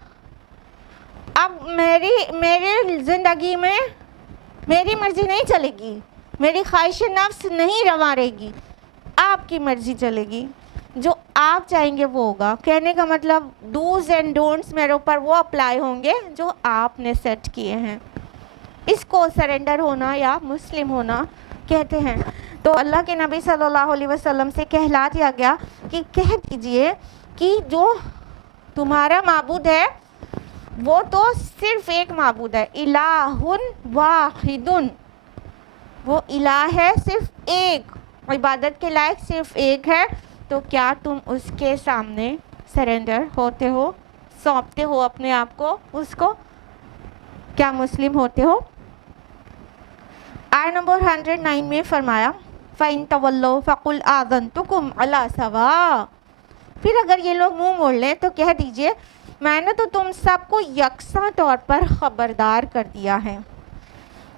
اب میری زندگی میں میری مرضی نہیں چلے گی، میری خواہش نفس نہیں رواں رہے گی، آپ کی مرضی چلے گی، جو آپ چاہیں گے وہ ہوگا. کہنے کا مطلب ڈوز اینڈ ڈونٹس میرے اوپر وہ اپلائی ہوں گے جو آپ نے سیٹ کیے ہیں. اس کو سرنڈر ہونا یا مسلم ہونا کہتے ہیں. تو اللہ کے نبی صلی اللہ علیہ وسلم سے کہلا دیا گیا کہ کہہ دیجئے کہ جو تمہارا معبود ہے وہ تو صرف ایک معبود ہے، الہ واحد، وہ الہ ہے صرف ایک، عبادت کے لائق صرف ایک ہے. تو کیا تم اس کے سامنے سرنڈر ہوتے ہو، سونپتے ہو اپنے آپ کو اس کو؟ کیا مسلم ہوتے ہو؟ آیت نمبر 109 میں فرمایا فَإِن تَوَلَّوْا فَقُلْ آذَنْتُكُمْ عَلَىٰ سَوَاءٍ. پھر اگر یہ لوگ منہ موڑ لیں تو کہہ دیجئے میں نے تو تم سب کو یکساں طور پر خبردار کر دیا ہے.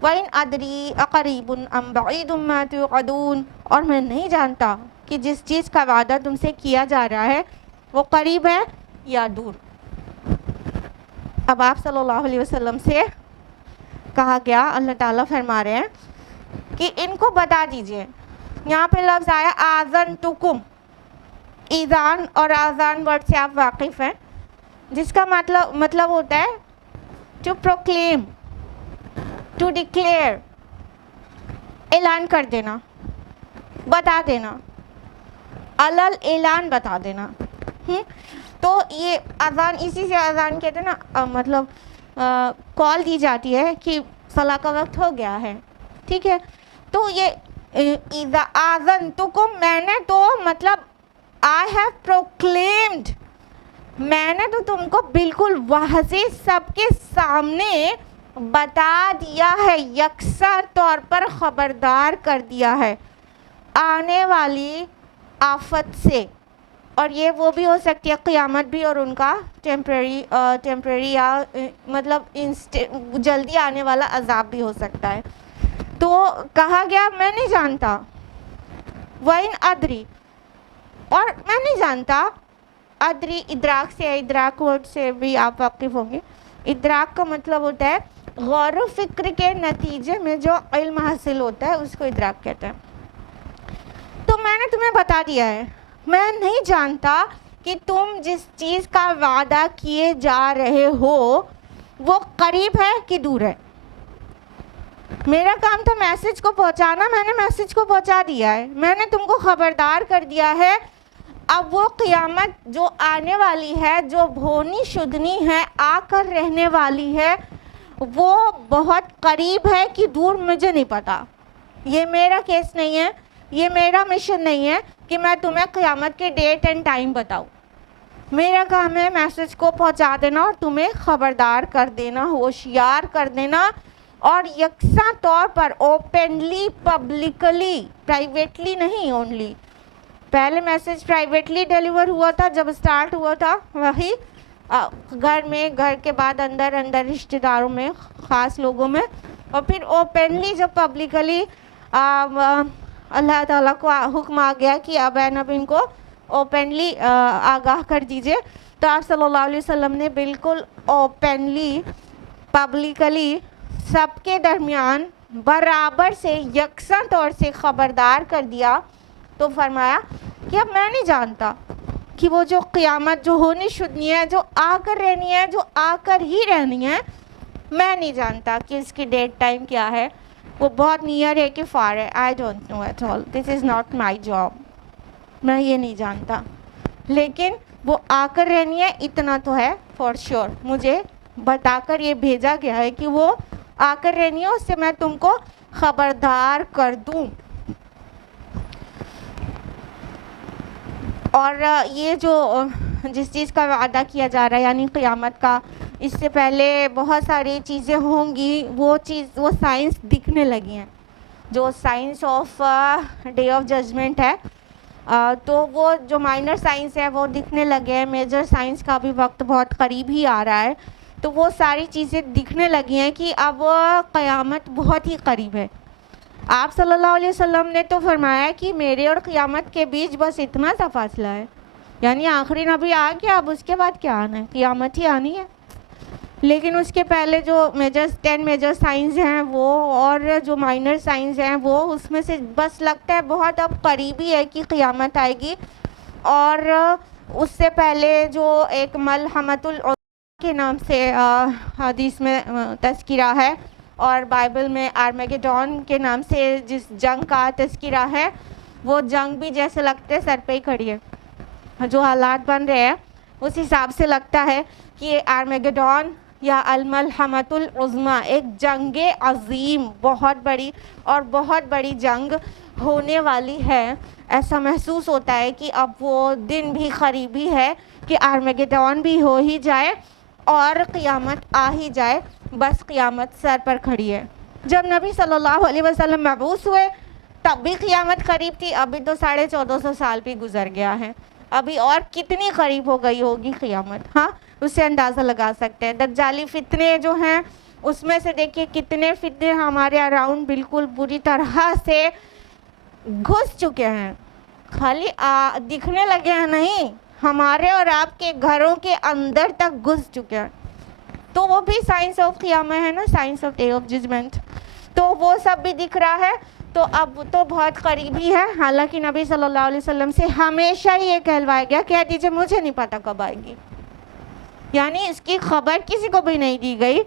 وَإِنْ أَدْرِي أَقَرِيبٌ أَمْ بَعِيدٌ مَا تُوعَدُونَ، اور میں نہیں جانتا کہ جس چیز کا وعدہ تم سے کیا جا رہا ہے وہ قریب ہے یا دور. اب آپ صلی اللہ علیہ وسلم سے کہا گیا، اللہ تعالیٰ فرما رہے ہیں کہ ان کو بتا دیجئے. یہاں پہ لفظ آیا آذنتکم، ایذان اور آذان ورڈ سے آپ واقف ہیں، جس کا مطلب ہوتا ہے ٹو پروکلیم، ٹو ڈکلیئر، اعلان کر دینا، بتا دینا، علل اعلان بتا دینا. تو یہ اذان، اسی سے اذان کہتے ہیں نا، مطلب کال دی جاتی ہے کہ صلاح کا وقت ہو گیا ہے، ٹھیک ہے. تو یہ آذنتکم، میں نے تو مطلب I have proclaimed، میں نے تو تم کو بالکل واضح سب کے سامنے بتا دیا ہے، یکساں طور پر خبردار کر دیا ہے آنے والی آفت سے. اور یہ وہ بھی ہو سکتی ہے قیامت بھی، اور ان کا ٹیمپریری یا مطلب جلدی آنے والا عذاب بھی ہو سکتا ہے. تو کہا گیا میں نہیں جانتا، وَإِنْ أَدْرِي، اور میں نہیں جانتا. ادری ادراک سے، ادراک ورڈ سے بھی آپ واقف ہوں گے. ادراک کا مطلب ہوتا ہے غور و فکر کے نتیجے میں جو علم حاصل ہوتا ہے اس کو ادراک کہتے ہیں. تو میں نے تمہیں بتا دیا ہے، میں نہیں جانتا کہ تم جس چیز کا وعدہ کیے جا رہے ہو وہ قریب ہے کہ دور ہے. میرا کام تھا میسج کو پہنچانا، میں نے میسج کو پہنچا دیا ہے، میں نے تم کو خبردار کر دیا ہے. اب وہ قیامت جو آنے والی ہے، جو ہونی شدنی ہے، آ کر رہنے والی ہے، وہ بہت قریب ہے کہ دور، مجھے نہیں پتا. یہ میرا کیس نہیں ہے، یہ میرا مشن نہیں ہے کہ میں تمہیں قیامت کے ڈیٹ اینڈ ٹائم بتاؤں. میرا کام ہے میسج کو پہنچا دینا اور تمہیں خبردار کر دینا، ہوشیار کر دینا، اور یکساں طور پر اوپنلی، پبلکلی، پرائیویٹلی نہیں اونلی. پہلے میسج پرائیویٹلی ڈیلیور ہوا تھا جب اسٹارٹ ہوا تھا، وہی گھر میں، گھر کے بعد اندر رشتہ داروں میں، خاص لوگوں میں، اور پھر اوپنلی جب پبلکلی اللہ تعالیٰ کو حکم آ گیا کہ اب نب ان کو اوپنلی آگاہ کر دیجئے. تو آپ صلی اللہ علیہ وسلم نے بالکل اوپنلی، پبلکلی سب کے درمیان برابر سے، یکساں طور سے خبردار کر دیا. تو فرمایا کہ اب میں نہیں جانتا کہ وہ جو قیامت جو ہونی شدنی ہے، جو آ کر رہنی ہے، جو آ کر ہی رہنی ہے، میں نہیں جانتا کہ اس کی ڈیٹ ٹائم کیا ہے، وہ بہت نیئر ہے کہ فار ہے. I don't know at all, this is not my job, میں یہ نہیں جانتا. لیکن وہ آ کر رہنی ہے اتنا تو ہے فار شیور. مجھے بتا کر یہ بھیجا گیا ہے کہ وہ آ کر رہنی ہے، اس سے میں تم کو خبردار کر دوں. اور یہ جو جس چیز کا وعدہ کیا جا رہا ہے یعنی قیامت کا، اس سے پہلے بہت ساری چیزیں ہوں گی. وہ سائنس دکھنے لگی ہیں، جو signs of day of judgement ہے. تو وہ جو مائنر سائنس ہے وہ دکھنے لگے ہیں. میجر سائنس کا بھی وقت بہت قریب ہی آ رہا ہے. تو وہ ساری چیزیں دکھنے لگی ہیں کہ اب قیامت بہت ہی قریب ہے. آپ صلی اللہ علیہ وسلم نے تو فرمایا کہ میرے اور قیامت کے بیچ بس اتنا سا فاصلہ ہے، یعنی آخری نبی آ گیا، اب اس کے بعد کیا آنا ہے؟ قیامت ہی آنی ہے. لیکن اس کے پہلے جو 10 میجر سائنس ہیں وہ، اور جو مائنر سائنس ہیں وہ، اس میں سے بس لگتا ہے بہت اب قریبی ہے کہ قیامت آئے گی. اور اس سے پہلے جو ایک ملحمۃ العظمیٰ کے نام سے حدیث میں تذکرہ ہے، اور بائبل میں آرمیگیڈون کے نام سے جس جنگ کا تذکرہ ہے، وہ جنگ بھی جیسے لگتے ہے سر پہ ہی کھڑی ہے. جو حالات بن رہے ہیں اس حساب سے لگتا ہے کہ آرمیگیڈون یا الملحمۃ العظمیٰ ایک جنگ عظیم، بہت بڑی اور بہت بڑی جنگ ہونے والی ہے. ایسا محسوس ہوتا ہے کہ اب وہ دن بھی قریبی ہے کہ آرمیگیڈون بھی ہو ہی جائے اور قیامت آ ہی جائے. بس قیامت سر پر کھڑی ہے. جب نبی صلی اللہ علیہ وسلم مبعوث ہوئے تب بھی قیامت قریب تھی. ابھی تو 1450 سال بھی گزر گیا ہے، ابھی اور کتنی قریب ہو گئی ہوگی قیامت. ہاں، اس سے اندازہ لگا سکتے ہیں. دجالی فتنے جو ہیں اس میں سے دیکھیے کتنے فتنے ہمارے اراؤنڈ بالکل بری طرح سے گھس چکے ہیں. خالی دکھنے لگے ہیں نہیں، ہمارے اور آپ کے گھروں کے اندر تک گھس چکے ہیں. تو وہ بھی سائنس آف قیامہ ہے نا، signs of day of judgement. تو وہ سب بھی دکھ رہا ہے. تو اب تو بہت قریبی ہے. حالانکہ نبی صلی اللہ علیہ وسلم سے ہمیشہ یہ کہلوایا گیا، کہہ دیجیے مجھے نہیں پتا کب آئے گی، یعنی اس کی خبر کسی کو بھی نہیں دی گئی.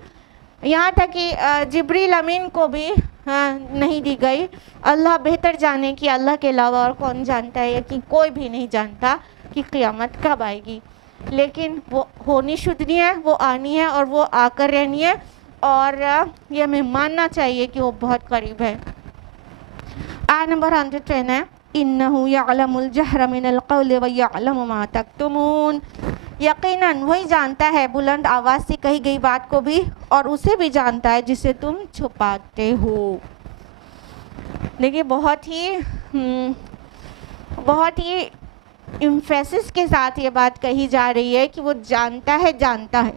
یہاں تک کہ جبریل امین کو بھی نہیں دی گئی. اللہ بہتر جانے کہ اللہ کے علاوہ اور کون جانتا ہے کہ کوئی بھی نہیں جانتا کہ قیامت کب آئے گی. لیکن وہ ہونی شدنی ہے، وہ آنی ہے اور وہ آ کر رہنی ہے، اور یہ ہمیں ماننا چاہیے کہ وہ بہت قریب ہے. آیت نمبر 110 ہے، اِنَّهُ يَعْلَمُ الْجَهْرَ مِنَ الْقَوْلِ وَيَعْلَمُ مَا تَكْتُمُونَ. یقیناً وہی جانتا ہے بلند آواز سے کہی گئی بات کو بھی، اور اسے بھی جانتا ہے جسے تم چھپاتے ہو. دیکھیے بہت ہی امفیسس کے ساتھ یہ بات کہی جا رہی ہے کہ وہ جانتا ہے.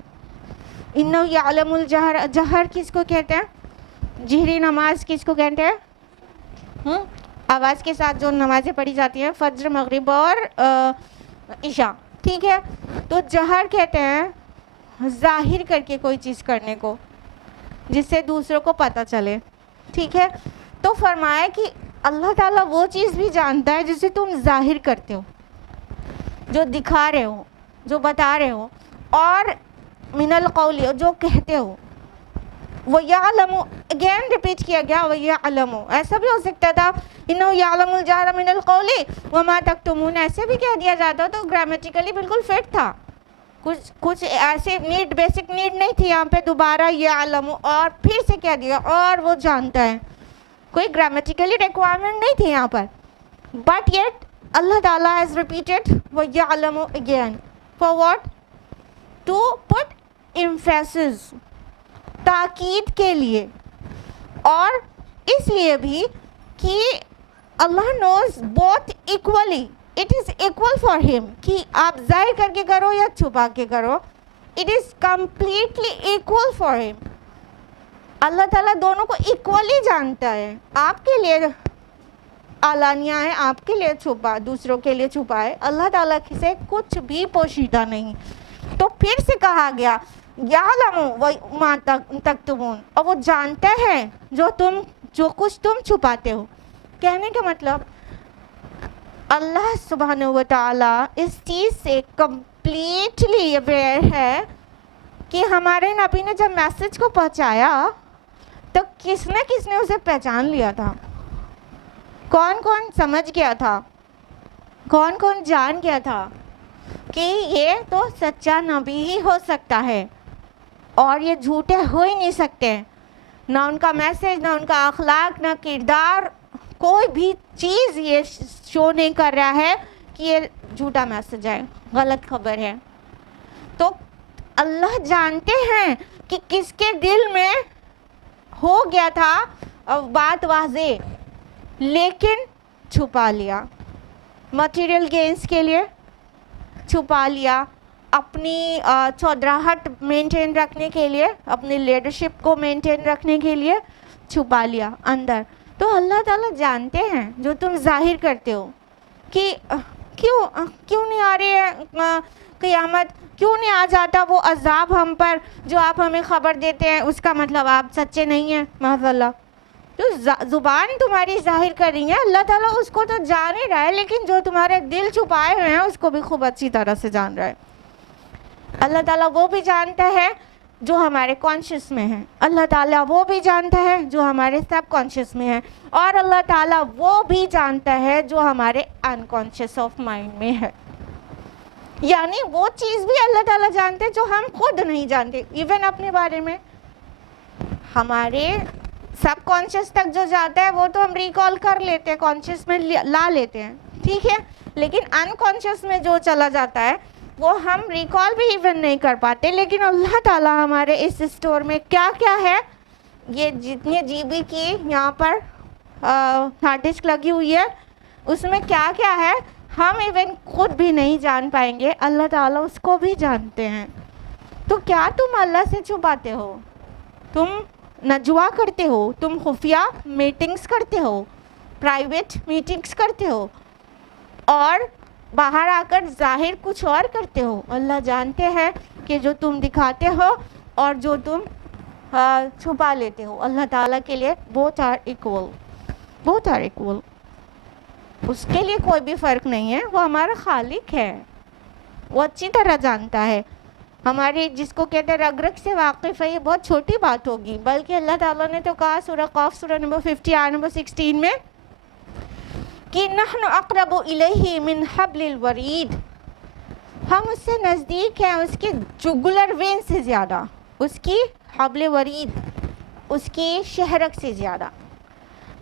اِنَّهُ يَعْلَمُ الْجَهْرَ. جہر کس کو کہتے ہیں؟ جہری نماز کس کو کہتے ہیں؟ آواز کے ساتھ جو نمازیں پڑھی جاتی ہیں، فجر، مغرب اور عشاء، ٹھیک ہے. تو جہر کہتے ہیں ظاہر کر کے کوئی چیز کرنے کو جس سے دوسروں کو پتہ چلے، ٹھیک ہے. تو فرمایا کہ اللہ تعالیٰ وہ چیز بھی جانتا ہے جسے تم ظاہر کرتے ہو، جو دکھا رہے ہو، جو بتا رہے ہو، اور من القول، جو کہتے ہو. وَيَعْلَمُ، اگین ریپیٹ کیا گیا وَيَعْلَمُ. ایسا بھی ہو سکتا تھا اِنَّهُ يَعْلَمُ الْجَهْرَ مِنَ الْقَوْلِ وَمَا تَكْتُمُونَ، ایسے بھی کہہ دیا جاتا. تو گرامیٹیکلی بالکل فٹ تھا. کچھ ایسے بیسک نیڈ نہیں تھی یہاں پہ دوبارہ يَعْلَمُ اور پھر سے کہہ دیا اور وہ جانتا ہے. کوئی گرامیٹیکلی ریکوائرمنٹ نہیں تھی یہاں پر. بٹ یٹ اللہ تعالیٰ has repeated وَيَعْلَمُ again. For what? To put emphasis، تاکید کے لیے، اور اس لیے بھی کہ اللہ knows both equally. It is equal for him کہ آپ ظاہر کر کے کرو یا چھپا کے کرو. It is completely equal for him. اللہ تعالیٰ دونوں کو ایکولی جانتا ہے. آپ کے لیے علانیہ ہے، آپ کے لیے چھپا، دوسروں کے لیے چھپا ہے. اللہ تعالیٰ سے کچھ بھی پوشیدہ نہیں. تو پھر سے کہا گیا یعلم ما تکتمون، اور وہ جانتا ہے جو کچھ تم چھپاتے ہو. کہنے کا مطلب اللہ سبحانہ و تعالیٰ اس چیز سے کمپلیٹلی اویئر ہے کہ ہمارے نبی نے جب میسج کو پہنچایا تو کس نے اسے پہچان لیا تھا، کون کون سمجھ گیا تھا، کون کون جان گیا تھا کہ یہ تو سچا نبی ہی ہو سکتا ہے اور یہ جھوٹے ہو ہی نہیں سکتے، نہ ان کا میسج، نہ ان کا اخلاق، نہ کردار، کوئی بھی چیز یہ شو نہیں کر رہا ہے کہ یہ جھوٹا میسج ہے، غلط خبر ہے۔ تو اللہ جانتے ہیں کہ کس کے دل میں ہو گیا تھا بات واضح، لیکن چھپا لیا، مٹیریل گینز کے لیے چھپا لیا، اپنی چودراہٹ مینٹین رکھنے کے لیے، اپنی لیڈرشپ کو مینٹین رکھنے کے لیے چھپا لیا اندر۔ تو اللہ تعالیٰ جانتے ہیں جو تم ظاہر کرتے ہو کہ کیوں نہیں آ رہی ہے قیامت، کیوں نہیں آ جاتا وہ عذاب ہم پر جو آپ ہمیں خبر دیتے ہیں، اس کا مطلب آپ سچے نہیں ہیں معاذ اللہ۔ تو زبان تمہاری ظاہر کر رہی ہے، اللہ تعالیٰ اس کو تو جان ہی رہا ہے، لیکن جو تمہارے دل چھپائے ہوئے ہیں اس کو بھی خوب اچھی طرح سے جان رہا ہے۔ اللہ تعالیٰ وہ بھی جانتا ہے جو ہمارے کانشیس میں ہے، اللہ تعالیٰ وہ بھی جانتا ہے جو ہمارے سب کانشیس میں ہے، اور اللہ تعالیٰ وہ بھی جانتا ہے جو ہمارے انکانشیس آف مائنڈ میں ہے۔ یعنی وہ چیز بھی اللہ تعالیٰ جانتے جو ہم خود نہیں جانتے، ایون اپنے بارے میں۔ ہمارے سب کانشیس تک جو جاتا ہے وہ تو ہم ریکال کر لیتے ہیں، کانشیس میں لا لیتے ہیں، ٹھیک ہے، لیکن انکانشیس میں جو چلا جاتا ہے وہ ہم ریکال بھی ایون نہیں کر پاتے۔ لیکن اللہ تعالیٰ ہمارے اس اسٹور میں کیا کیا ہے، یہ جتنے جی بی کی یہاں پر ہارڈ ڈسک لگی ہوئی ہے، اس میں کیا کیا ہے ہم ایون خود بھی نہیں جان پائیں گے، اللہ تعالیٰ اس کو بھی جانتے ہیں۔ تو کیا تم اللہ سے چھپاتے ہو؟ تم نجوا کرتے ہو، تم خفیہ میٹنگز کرتے ہو، پرائیویٹ میٹنگز کرتے ہو، اور باہر آ کر ظاہر کچھ اور کرتے ہو۔ اللہ جانتے ہیں کہ جو تم دکھاتے ہو اور جو تم چھپا لیتے ہو، اللہ تعالیٰ کے لیے both are equal، both are equal، اس کے لیے کوئی بھی فرق نہیں ہے، وہ ہمارا خالق ہے، وہ اچھی طرح جانتا ہے ہماری، جس کو کہتے ہیں رگ رگ سے واقف ہے۔ یہ بہت چھوٹی بات ہوگی، بلکہ اللہ تعالیٰ نے تو کہا سورہ قاف سورہ نمبر 50 آیت نمبر 16 میں کہ نحن اقرب الیہ من حبل الورید، ہم اس سے نزدیک ہیں اس کی جگولر وین سے زیادہ، اس کی حبل ورید، اس کی شہرک سے زیادہ۔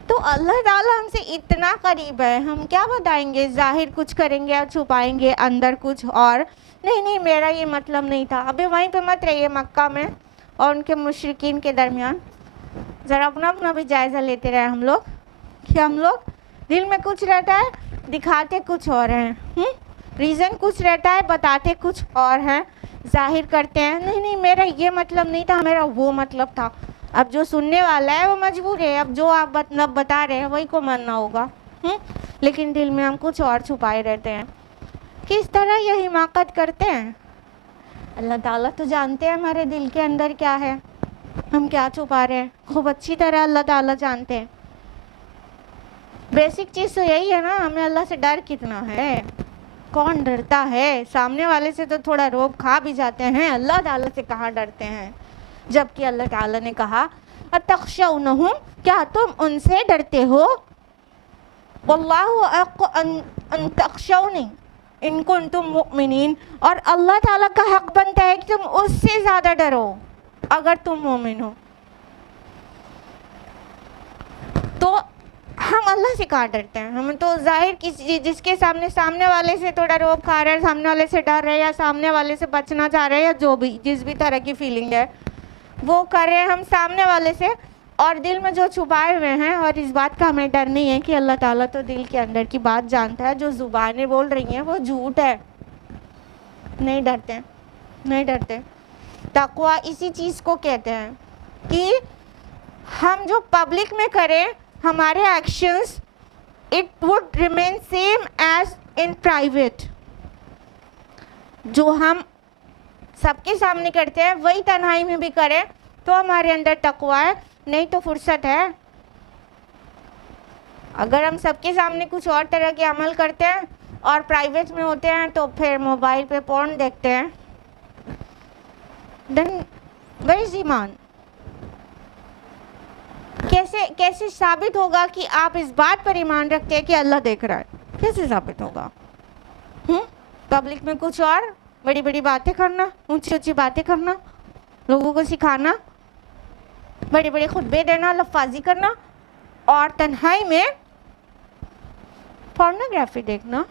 تو اللہ تعالیٰ ہم سے اتنا قریب ہے، ہم کیا بتائیں گے، ظاہر کچھ کریں گے اور چھپائیں گے اندر کچھ اور۔ نہیں میرا یہ مطلب نہیں تھا۔ ابھی وہیں پہ مت رہیے مکہ میں اور ان کے مشرکین کے درمیان، ذرا اپنا بھی جائزہ لیتے رہے ہم لوگ، کہ ہم لوگ دل میں کچھ رہتا ہے دکھاتے کچھ اور ہیں، ریزن کچھ رہتا ہے بتاتے کچھ اور ہیں، ظاہر کرتے ہیں نہیں میرا یہ مطلب نہیں تھا، میرا وہ مطلب تھا۔ اب جو سننے والا ہے وہ مجبور ہے، اب جو آپ بتا رہے ہیں وہی کو ماننا ہوگا، لیکن دل میں ہم کچھ اور چھپائے رہتے ہیں۔ کس طرح یہ حماقت کرتے ہیں؟ اللہ تعالیٰ تو جانتے ہیں ہمارے دل کے اندر کیا ہے، ہم کیا چھپا رہے ہیں، خوب اچھی طرح اللہ تعالیٰ جانتے ہیں۔ بیسک چیز تو یہی ہے نا، ہمیں اللہ سے ڈر کتنا ہے، کون ڈرتا ہے؟ سامنے والے سے تو تھوڑا روب کھا بھی جاتے ہیں، اللہ تعالیٰ سے کہاں ڈرتے ہیں؟ جبکہ اللہ تعالیٰ نے کہا اتخشونہم، کیا تم ان سے ڈرتے ہو؟ واللہ احق ان تخشونی ان کنتم مؤمنین، اور اللہ تعالیٰ کا حق بنتا ہے کہ تم اس سے زیادہ ڈرو اگر تم مومن ہو۔ تو ہم اللہ سے کہاں ڈرتے ہیں؟ ہم تو ظاہر کسی جس کے سامنے والے سے تھوڑا روب کھا رہے ہیں، سامنے والے سے ڈر رہے ہیں، یا سامنے والے سے بچنا چاہ رہے ہیں، یا جو بھی جس بھی طرح کی فیلنگ ہے وہ کر رہے ہیں ہم سامنے والے سے، اور دل میں جو چھپائے ہوئے ہیں، اور اس بات کا ہمیں ڈر نہیں ہے کہ اللہ تعالیٰ تو دل کے اندر کی بات جانتا ہے، جو زبانیں بول رہی ہیں وہ جھوٹ ہے۔ نہیں ڈرتے۔ تقویٰ اسی چیز کو کہتے ہیں کہ ہم جو پبلک میں کریں ہمارے actions it would remain same as in private, جو ہم سب کے سامنے کرتے ہیں وہی تنہائی میں بھی کریں تو ہمارے اندر تقویٰ ہے، نہیں تو فرصت ہے۔ اگر ہم سب کے سامنے کچھ اور طرح کے عمل کرتے ہیں اور پرائیویٹ میں ہوتے ہیں تو پھر موبائل پہ پورن دیکھتے ہیں، دین ویئر از ایمان؟ کیسے ثابت ہوگا کہ آپ اس بات پر ایمان رکھتے ہیں کہ اللہ دیکھ رہا ہے؟ کیسے ثابت ہوگا؟ پبلک میں کچھ اور بڑی بڑی باتیں کرنا، اونچی اونچی باتیں کرنا، لوگوں کو سکھانا، بڑے بڑے خطبے دینا، لفاظی کرنا، اور تنہائی میں پورنوگرافی دیکھنا،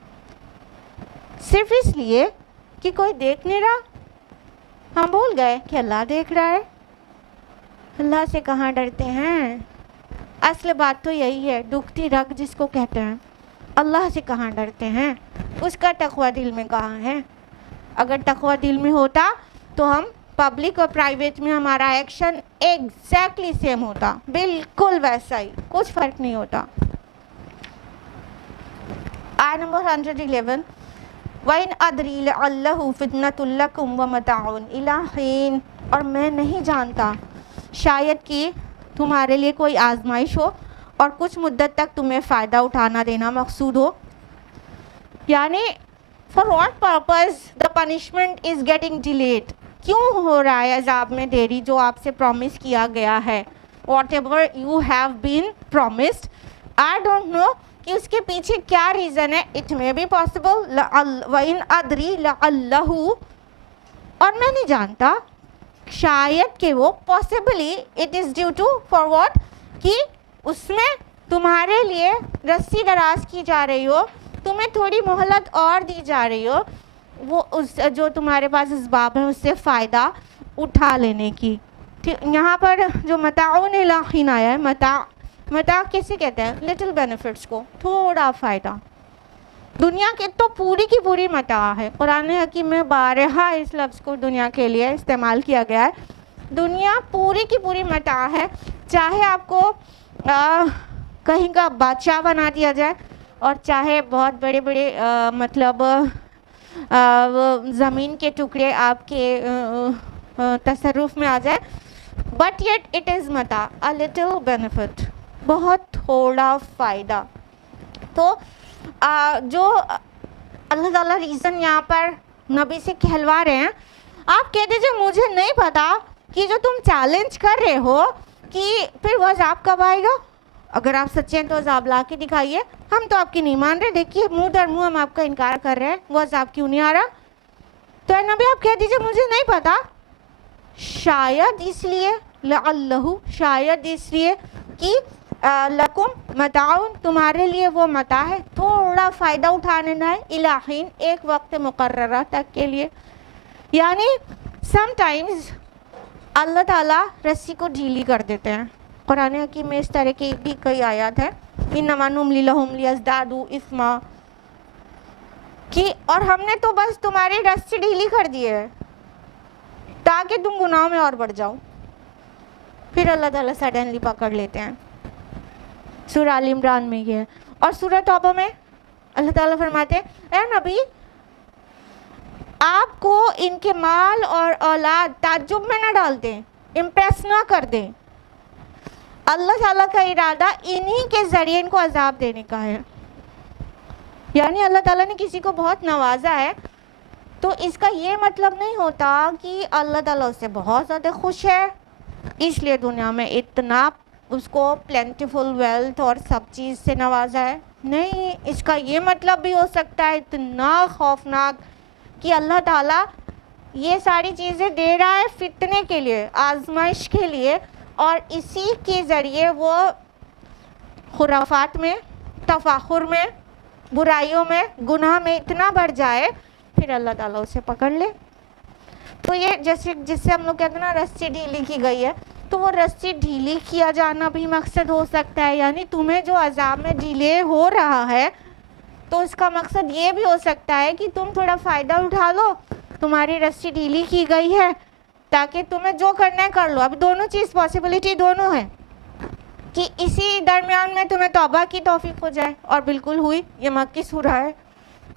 صرف اس لیے کہ کوئی دیکھ نہیں رہا۔ ہم بھول گئے کہ اللہ دیکھ رہا ہے۔ اللہ سے کہاں ڈرتے ہیں؟ اصل بات تو یہی ہے، دکھتی رگ جس کو کہتے ہیں۔ اللہ سے کہاں ڈرتے ہیں؟ اس کا تقوی دل میں کہاں ہے؟ اگر تقوی دل میں ہوتا تو ہم پبلک اور پرائیویٹ میں ہمارا ایکشن ایگزیکٹلی سیم ہوتا، بالکل ویسا ہی، کچھ فرق نہیں ہوتا۔ آیت نمبر 111، وَإِنْ أَدْرِي لَعَلَّهُ فِتْنَةٌ لَكُمْ وَمَتَاعٌ إِلَىٰ حِينٍ، اور میں نہیں جانتا شاید کہ تمہارے لیے کوئی آزمائش ہو اور کچھ مدت تک تمہیں فائدہ اٹھانا دینا مقصود ہو۔ یعنی for what purpose the punishment is getting delayed, کیوں ہو رہا ہے عذاب میں دیری جو آپ سے پرومس کیا گیا ہے؟ Whatever you have been promised, I don't know کہ اس کے پیچھے کیا ریزن ہے۔ اٹ مے بی پاسبل، وَإِنْ أَدْرِي لَعَلَّهُ، اور میں نہیں جانتا شاید کہ وہ possibly it is due to for what, کہ اس میں تمہارے لیے رسی دراز کی جا رہی ہو، تمہیں تھوڑی مہلت اور دی جا رہی ہو، وہ اس جو تمہارے پاس اسباب ہیں اس سے فائدہ اٹھا لینے کی۔ یہاں پر جو متاعون الی حین آیا ہے، متاع کیسے کہتے ہیں؟ لٹل بینیفٹس کو، تھوڑا فائدہ۔ دنیا کے تو پوری کی پوری متاع ہے، قرآن حکیم میں بارہا اس لفظ کو دنیا کے لیے استعمال کیا گیا ہے۔ دنیا پوری کی پوری متاع ہے، چاہے آپ کو کہیں کا بادشاہ بنا دیا جائے اور چاہے بہت بڑے بڑے مطلب زمین کے ٹکڑے آپ کے تصرف میں آ جائے، بٹ یٹ اٹ از متاع، a little benefit، بہت تھوڑا فائدہ۔ تو جو اللہ تعالیٰ ریزن یہاں پر نبی سے کہلوا رہے ہیں، آپ کہہ دیجئے مجھے نہیں پتا کہ جو تم چیلنج کر رہے ہو کہ پھر وہ عذاب کب آئے گا؟ اگر آپ سچے ہیں تو عذاب لا کے دکھائیے، ہم تو آپ کی نہیں مان رہے، دیکھیے منہ در منہ ہم آپ کا انکار کر رہے ہیں، وہ عذاب کیوں نہیں آ رہا؟ تو اے نبی آپ کہہ دیجئے مجھے نہیں پتا، شاید اس لیے، لعلہ، شاید اس لیے کہ لکم متاعون، تمہارے لیے وہ متاع ہے، تھوڑا فائدہ اٹھانے نہ ہے، الی حین، ایک وقت مقررہ تک کے لیے۔ یعنی سم ٹائمز اللہ تعالیٰ رسی کو ڈھیلی کر دیتے ہیں۔ قرآن حکیم میں اس طرح کی بھی کئی آیات ہیں، انما نملی لہم لیزدادوا اثما، کہ اور ہم نے تو بس تمہاری رسی ڈھیلی کر دی ہے تاکہ تم گناہوں میں اور بڑھ جاؤ، پھر اللہ تعالیٰ سڈنلی پکڑ لیتے ہیں۔ سورہ آل عمران میں یہ ہے، اور سورہ توبہ میں اللہ تعالیٰ فرماتے ہیں اے نبی آپ کو ان کے مال اور اولاد تعجب میں نہ ڈال دیں، امپریس نہ کر دیں، اللہ تعالیٰ کا ارادہ انہی کے ذریعے ان کو عذاب دینے کا ہے۔ یعنی اللہ تعالیٰ نے کسی کو بہت نوازا ہے تو اس کا یہ مطلب نہیں ہوتا کہ اللہ تعالیٰ اس سے بہت زیادہ خوش ہے اس لیے دنیا میں اتنا اس کو پلینٹیفل ویلتھ اور سب چیز سے نوازا ہے۔ نہیں، اس کا یہ مطلب بھی ہو سکتا ہے اتنا خوفناک کہ اللہ تعالیٰ یہ ساری چیزیں دے رہا ہے فتنے کے لیے، آزمائش کے لیے، اور اسی کے ذریعے وہ خرافات میں، تفاخر میں، برائیوں میں، گناہ میں اتنا بڑھ جائے پھر اللہ تعالیٰ اسے پکڑ لے۔ تو یہ جیسے جس سے ہم لوگ کہتے ہیں نا رسی ڈھیلی کی گئی ہے، تو وہ رسی ڈھیلی کیا جانا بھی مقصد ہو سکتا ہے۔ یعنی تمہیں جو عذاب میں ڈیلے ہو رہا ہے تو اس کا مقصد یہ بھی ہو سکتا ہے کہ تم تھوڑا فائدہ اٹھا لو، تمہاری رسی ڈھیلی کی گئی ہے تاکہ تمہیں جو کرنا ہے کر لو۔ اب دونوں چیز، پاسبلٹی دونوں ہے کہ اسی درمیان میں تمہیں توبہ کی توفیق ہو جائے، اور بالکل ہوئی۔ یہ مکی سورہ ہے،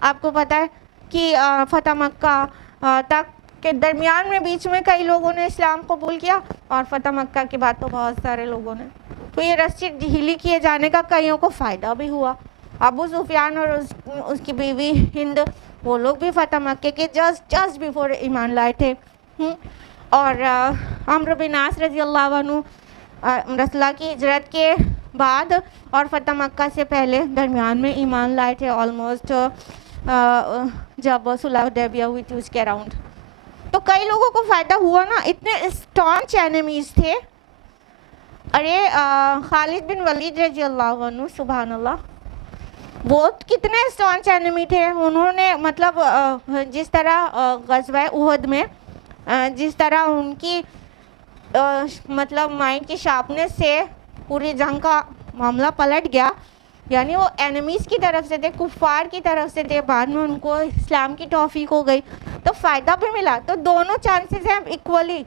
آپ کو پتہ ہے کہ فتح مکہ تک کے درمیان میں بیچ میں کئی لوگوں نے اسلام قبول کیا، اور فتح مکہ کے بعد تو بہت سارے لوگوں نے۔ تو یہ رسی ڈھیلی کیے جانے کا کئیوں کو فائدہ بھی ہوا. ابو سفیان اور اس کی بیوی ہند وہ لوگ بھی فتح مکہ کے جسٹ بیفور ایمان لائے تھے. اور عمرو بن عاص رضی اللہ عنہ رسول اللہ کی ہجرت کے بعد اور فتح مکہ سے پہلے درمیان میں ایمان لائے تھے آلموسٹ جب صلح حدیبیہ ہوئی تھی اس کے اراؤنڈ. تو کئی لوگوں کو فائدہ ہوا نا, اتنے اسٹانچ اینیمیز تھے. ارے خالد بن ولید رضی اللہ عنہ سبحان اللہ, وہ کتنے اسٹانچ اینیمی تھے. انہوں نے مطلب جس طرح غزوہ احد میں جس طرح ان کی مطلب مائنڈ کی شارپنیس سے پوری جنگ کا معاملہ پلٹ گیا, یعنی وہ اینیمیز کی طرف سے تھے, کفار کی طرف سے تھے, بعد میں ان کو اسلام کی توفیق ہو گئی تو فائدہ بھی ملا. تو دونوں چانسز ہیں ایکولی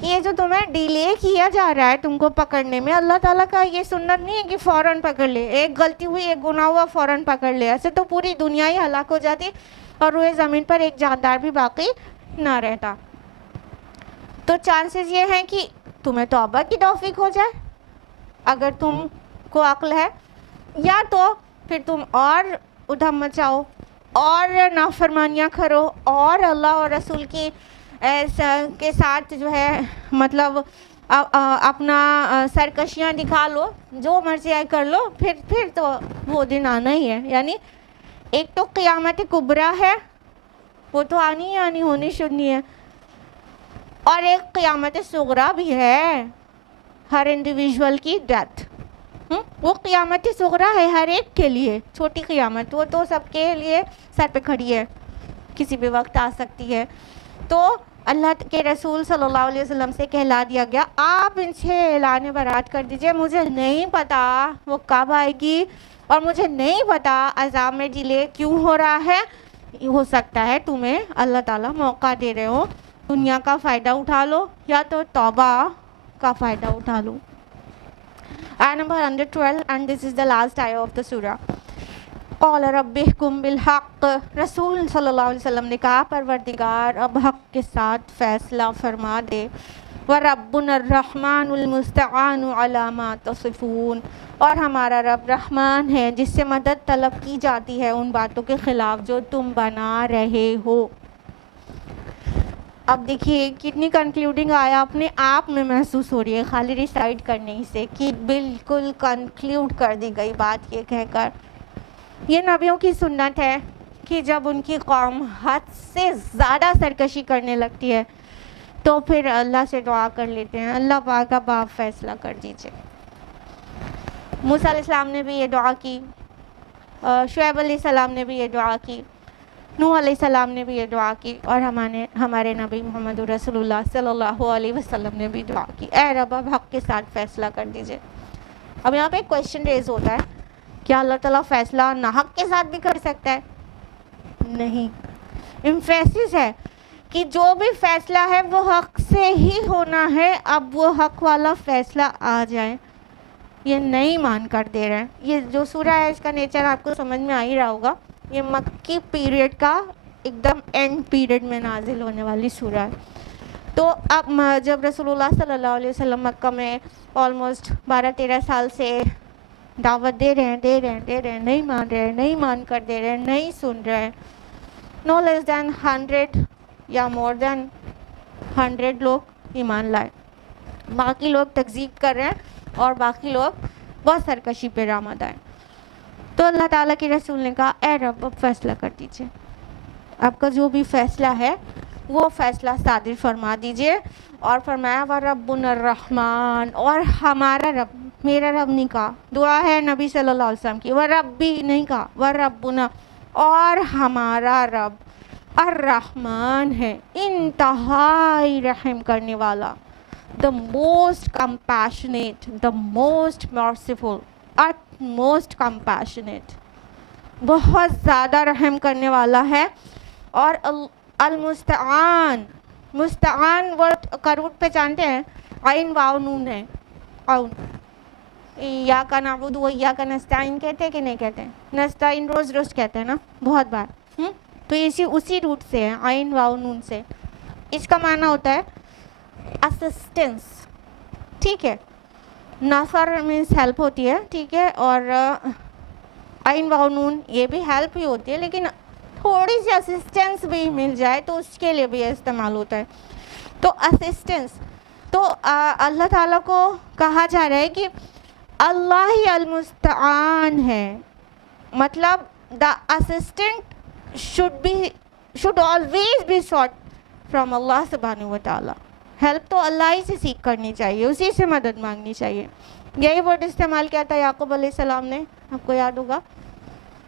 کہ یہ جو تمہیں ڈیلے کیا جا رہا ہے تم کو پکڑنے میں, اللہ تعالیٰ کا یہ سنت نہیں ہے کہ فوراً پکڑ لے, ایک غلطی ہوئی ایک گناہ ہوا فوراً پکڑ لے, ایسے تو پوری دنیا ہی ہلاک ہو جاتی اور روئے زمین پر ایک جاندار بھی باقی نہ رہتا. تو چانسز یہ ہیں کہ تمہیں توبہ کی توفیق ہو جائے اگر تم کو عقل ہے, یا تو پھر تم اور ادھم مچاؤ اور نافرمانیاں کرو اور اللہ اور رسول کی کے ساتھ جو ہے مطلب اپنا سرکشیاں دکھا لو, جو مرضی آئے کر لو, پھر تو وہ دن آنا ہی ہے. یعنی ایک تو قیامت کبریٰ ہے, وہ تو آنی ہونی شدنی ہے, اور ایک قیامت صغریٰ بھی ہے, ہر انڈیویژول کی ڈیتھ. وہ قیامت صغریٰ ہے ہر ایک کے لیے, چھوٹی قیامت وہ تو سب کے لیے سر پہ کھڑی ہے, کسی بھی وقت آ سکتی ہے. تو اللہ کے رسول صلی اللہ علیہ وسلم سے کہلا دیا گیا آپ ان سے اعلان برات کر دیجئے, مجھے نہیں پتا وہ کب آئے گی اور مجھے نہیں پتا عذاب میں ڈیلے کیوں ہو رہا ہے, ہو سکتا ہے تمہیں اللہ تعالیٰ موقع دے رہے ہو, دنیا کا فائدہ اٹھا لو یا تو توبہ کا فائدہ اٹھا لو. آیت number 112 and this is the last ayah of the surah. قال رب احکم بالحق, رسول صلی اللہ علیہ وسلم نے کہا پروردگار اب حق کے ساتھ فیصلہ فرما دے. وَرَبُّنَا الرَّحْمَنُ الْمُسْتَعَانُ عَلَى مَا تَصِفُونَ, اور ہمارا رب رحمان ہے جس سے مدد طلب کی جاتی ہے ان باتوں کے خلاف جو تم بنا رہے ہو. اب دیکھیے کتنی کنکلیوڈنگ آیا اپنے آپ میں محسوس ہو رہی ہے خالی ریسائٹ کرنے سے کہ بالکل کنکلیوڈ کر دی گئی بات یہ کہہ کر. یہ نبیوں کی سنت ہے کہ جب ان کی قوم حد سے زیادہ سرکشی کرنے لگتی ہے تو پھر اللہ سے دعا کر لیتے ہیں اللہ پاک اب آپ فیصلہ کر دیجئے. موسیٰ علیہ السلام نے بھی یہ دعا کی, شعیب علیہ السلام نے بھی یہ دعا کی, نوح علیہ السلام نے بھی یہ دعا کی, اور ہمارے نبی محمد رسول اللہ صلی اللہ علیہ وسلم نے بھی دعا کی اے رب اب حق کے ساتھ فیصلہ کر دیجئے. اب یہاں پہ ایک کویشچن ریز ہوتا ہے, کیا اللہ تعالیٰ فیصلہ ناحق کے ساتھ بھی کر سکتا ہے؟ نہیں. امفیسس ہے کہ جو بھی فیصلہ ہے وہ حق سے ہی ہونا ہے, اب وہ حق والا فیصلہ آ جائے یہ نہیں مان کر دے رہے ہیں. یہ جو سورہ ہے اس کا نیچر آپ کو سمجھ میں آ ہی رہا ہوگا, یہ مکی پیریڈ کا ایک دم اینڈ پیریڈ میں نازل ہونے والی سورہ ہے. تو اب جب رسول اللہ صلی اللہ علیہ وسلم مکہ میں آلموسٹ 12-13 سال سے دعوت دے رہے ہیں, نہیں مان کر دے رہے ہیں, نہیں سن رہے ہیں, نو لیس دین 100 یا مور دین 100 لوگ ایمان لائے, باقی لوگ تکذیب کر رہے ہیں اور باقی لوگ بہت سرکشی پہ آمد آئے. تو اللہ تعالیٰ کے رسول نے کہا اے رب اب فیصلہ کر دیجئے, آپ کا جو بھی فیصلہ ہے وہ فیصلہ صادر فرما دیجئے. اور فرمایا وَرَبُّنَا الرَّحْمَنُ, اور ہمارا رب, میرا رب نہیں کہا, دعا ہے نبی صلی اللہ علیہ وسلم کی, وَرَبِّ نہیں کہا, وَرَبُّنَا, اور ہمارا رب الرحمن ہے انتہائی رحم کرنے والا, the most compassionate, the most merciful, utmost compassionate, بہت زیادہ رحم کرنے والا ہے. اور المستعان, مستعان ورڈ کا روٹ پہ جانتے ہیں, عین واو نون ہے, عون, ایاک نعبد و ایاک نستعین کہتے ہیں کہ نہیں کہتے ہیں؟ نستعین روز کہتے ہیں نا بہت بار. تو اسی روٹ سے ہے, عین واو نون سے. اس کا معنی ہوتا ہے اسسٹنس, ٹھیک ہے. نصر مینس ہیلپ ہوتی ہے, ٹھیک ہے, اور عین واو نون یہ بھی ہیلپ ہی ہوتی ہے, لیکن تھوڑی سی اسسٹنس بھی مل جائے تو اس کے لیے بھی استعمال ہوتا ہے. تو اسسٹنس, تو اللہ تعالیٰ کو کہا جا رہا ہے کہ اللہ ہی المستعان ہے, مطلب the assistant should always be sought from اللہ سبحانہ و تعالیٰ. ہیلپ تو اللہ ہی سے سیکھ کرنی چاہیے, اسی سے مدد مانگنی چاہیے. یہی ورڈ استعمال کیا تھا یعقوب علیہ السلام نے, آپ کو یاد ہوگا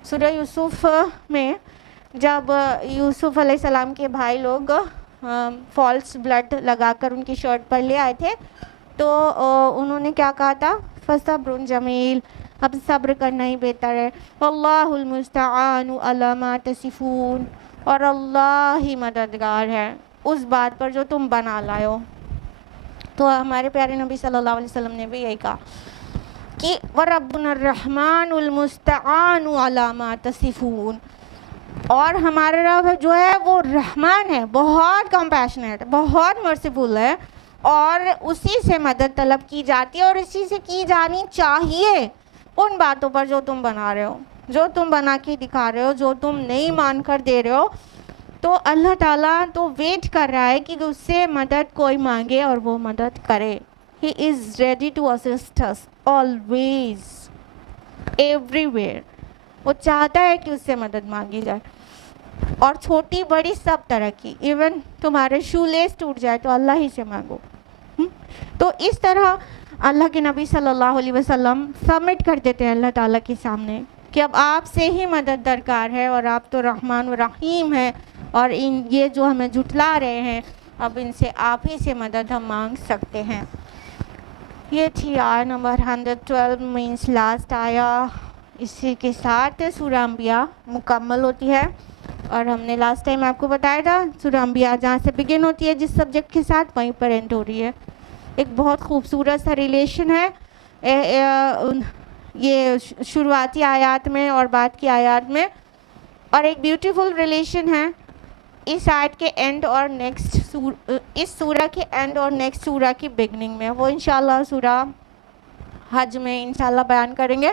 سورہ یوسف میں, جب یوسف علیہ السلام کے بھائی لوگ فالس بلڈ لگا کر ان کی شرٹ پر لے آئے تھے, تو انہوں نے کیا کہا تھا, فصبر جمیل, اب صبر کرنا ہی بہتر ہے, واللہ المستعان علی ما تصفون, اور اللہ ہی مددگار ہے اس بات پر جو تم بنا لائے ہو. تو ہمارے پیارے نبی صلی اللہ علیہ وسلم نے بھی یہی کہا کہ وَرَبُّنَا الرَّحْمَنُ الْمُسْتَعَانُ عَلَى مَا تَصِفُونَ, اور ہمارا رب جو ہے وہ رحمان ہے, بہت کمپیشنیٹ, بہت مرسیفل ہے, اور اسی سے مدد طلب کی جاتی ہے اور اسی سے کی جانی چاہیے ان باتوں پر جو تم بنا رہے ہو, جو تم بنا کے دکھا رہے ہو, جو تم نہیں مان کر دے رہے ہو. تو اللہ تعالیٰ تو ویٹ کر رہا ہے کہ اس سے مدد کوئی مانگے اور وہ مدد کرے. He is ready to assist us always, everywhere. وہ چاہتا ہے کہ اس سے مدد مانگی جائے, اور چھوٹی بڑی سب طرح کی, ایون تمہارے شو لیس ٹوٹ جائے تو اللہ ہی سے مانگو. تو اس طرح اللہ کے نبی صلی اللہ علیہ وسلم سبمٹ کر دیتے ہیں اللہ تعالیٰ کے سامنے کہ اب آپ سے ہی مدد درکار ہے, اور آپ تو رحمان و رحیم ہیں, اور یہ جو ہمیں جھٹلا رہے ہیں اب ان سے آپ ہی سے مدد ہم مانگ سکتے ہیں. یہ تھی آیہ نمبر 112 مینس لاسٹ آیا. اسی کے ساتھ سورہ انبیاء مکمل ہوتی ہے, اور ہم نے لاسٹ ٹائم آپ کو بتایا تھا سورہ انبیاء جہاں سے بگن ہوتی ہے جس سبجیکٹ کے ساتھ, وہیں پر اینڈ ہو رہی ہے. ایک بہت خوبصورت سا ریلیشن ہے یہ شروعاتی آیات میں اور بعد کی آیات میں, اور ایک بیوٹیفل ریلیشن ہے اس آیت کے اینڈ اور نیکسٹ اس سورہ کے اینڈ اور نیکسٹ سورہ کی بگننگ میں. وہ انشاءاللہ سورہ حج میں انشاءاللہ بیان کریں گے,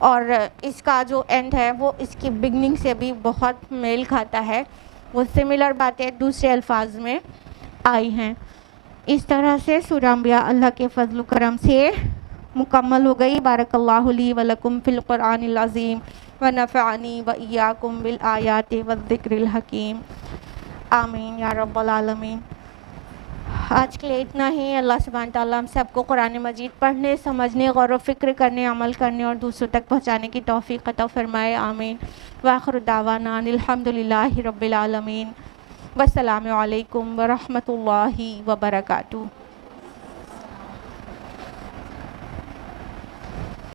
اور اس کا جو اینڈ ہے وہ اس کی بگننگ سے بھی بہت میل کھاتا ہے, وہ سملر باتیں دوسرے الفاظ میں آئی ہیں. اس طرح سے سورہ انبیاء اللہ کے فضل و کرم سے مکمل ہو گئی. بارک اللہ لی و لکم فی القرآن العظیم ونفعنی و ایاکم بالآیات والذکر الحکیم, آمین یا رب العالمین. آج کے لیے اتنا ہی. اللہ سبحانہ تعالیٰ ہم سب کو قرآن مجید پڑھنے, سمجھنے, غور و فکر کرنے, عمل کرنے اور دوسروں تک پہنچانے کی توفیق عطا فرمائے, آمین. وآخر دعوانا الحمدللہ رب العالمین. والسلام علیکم ورحمۃ اللہ وبرکاتہ.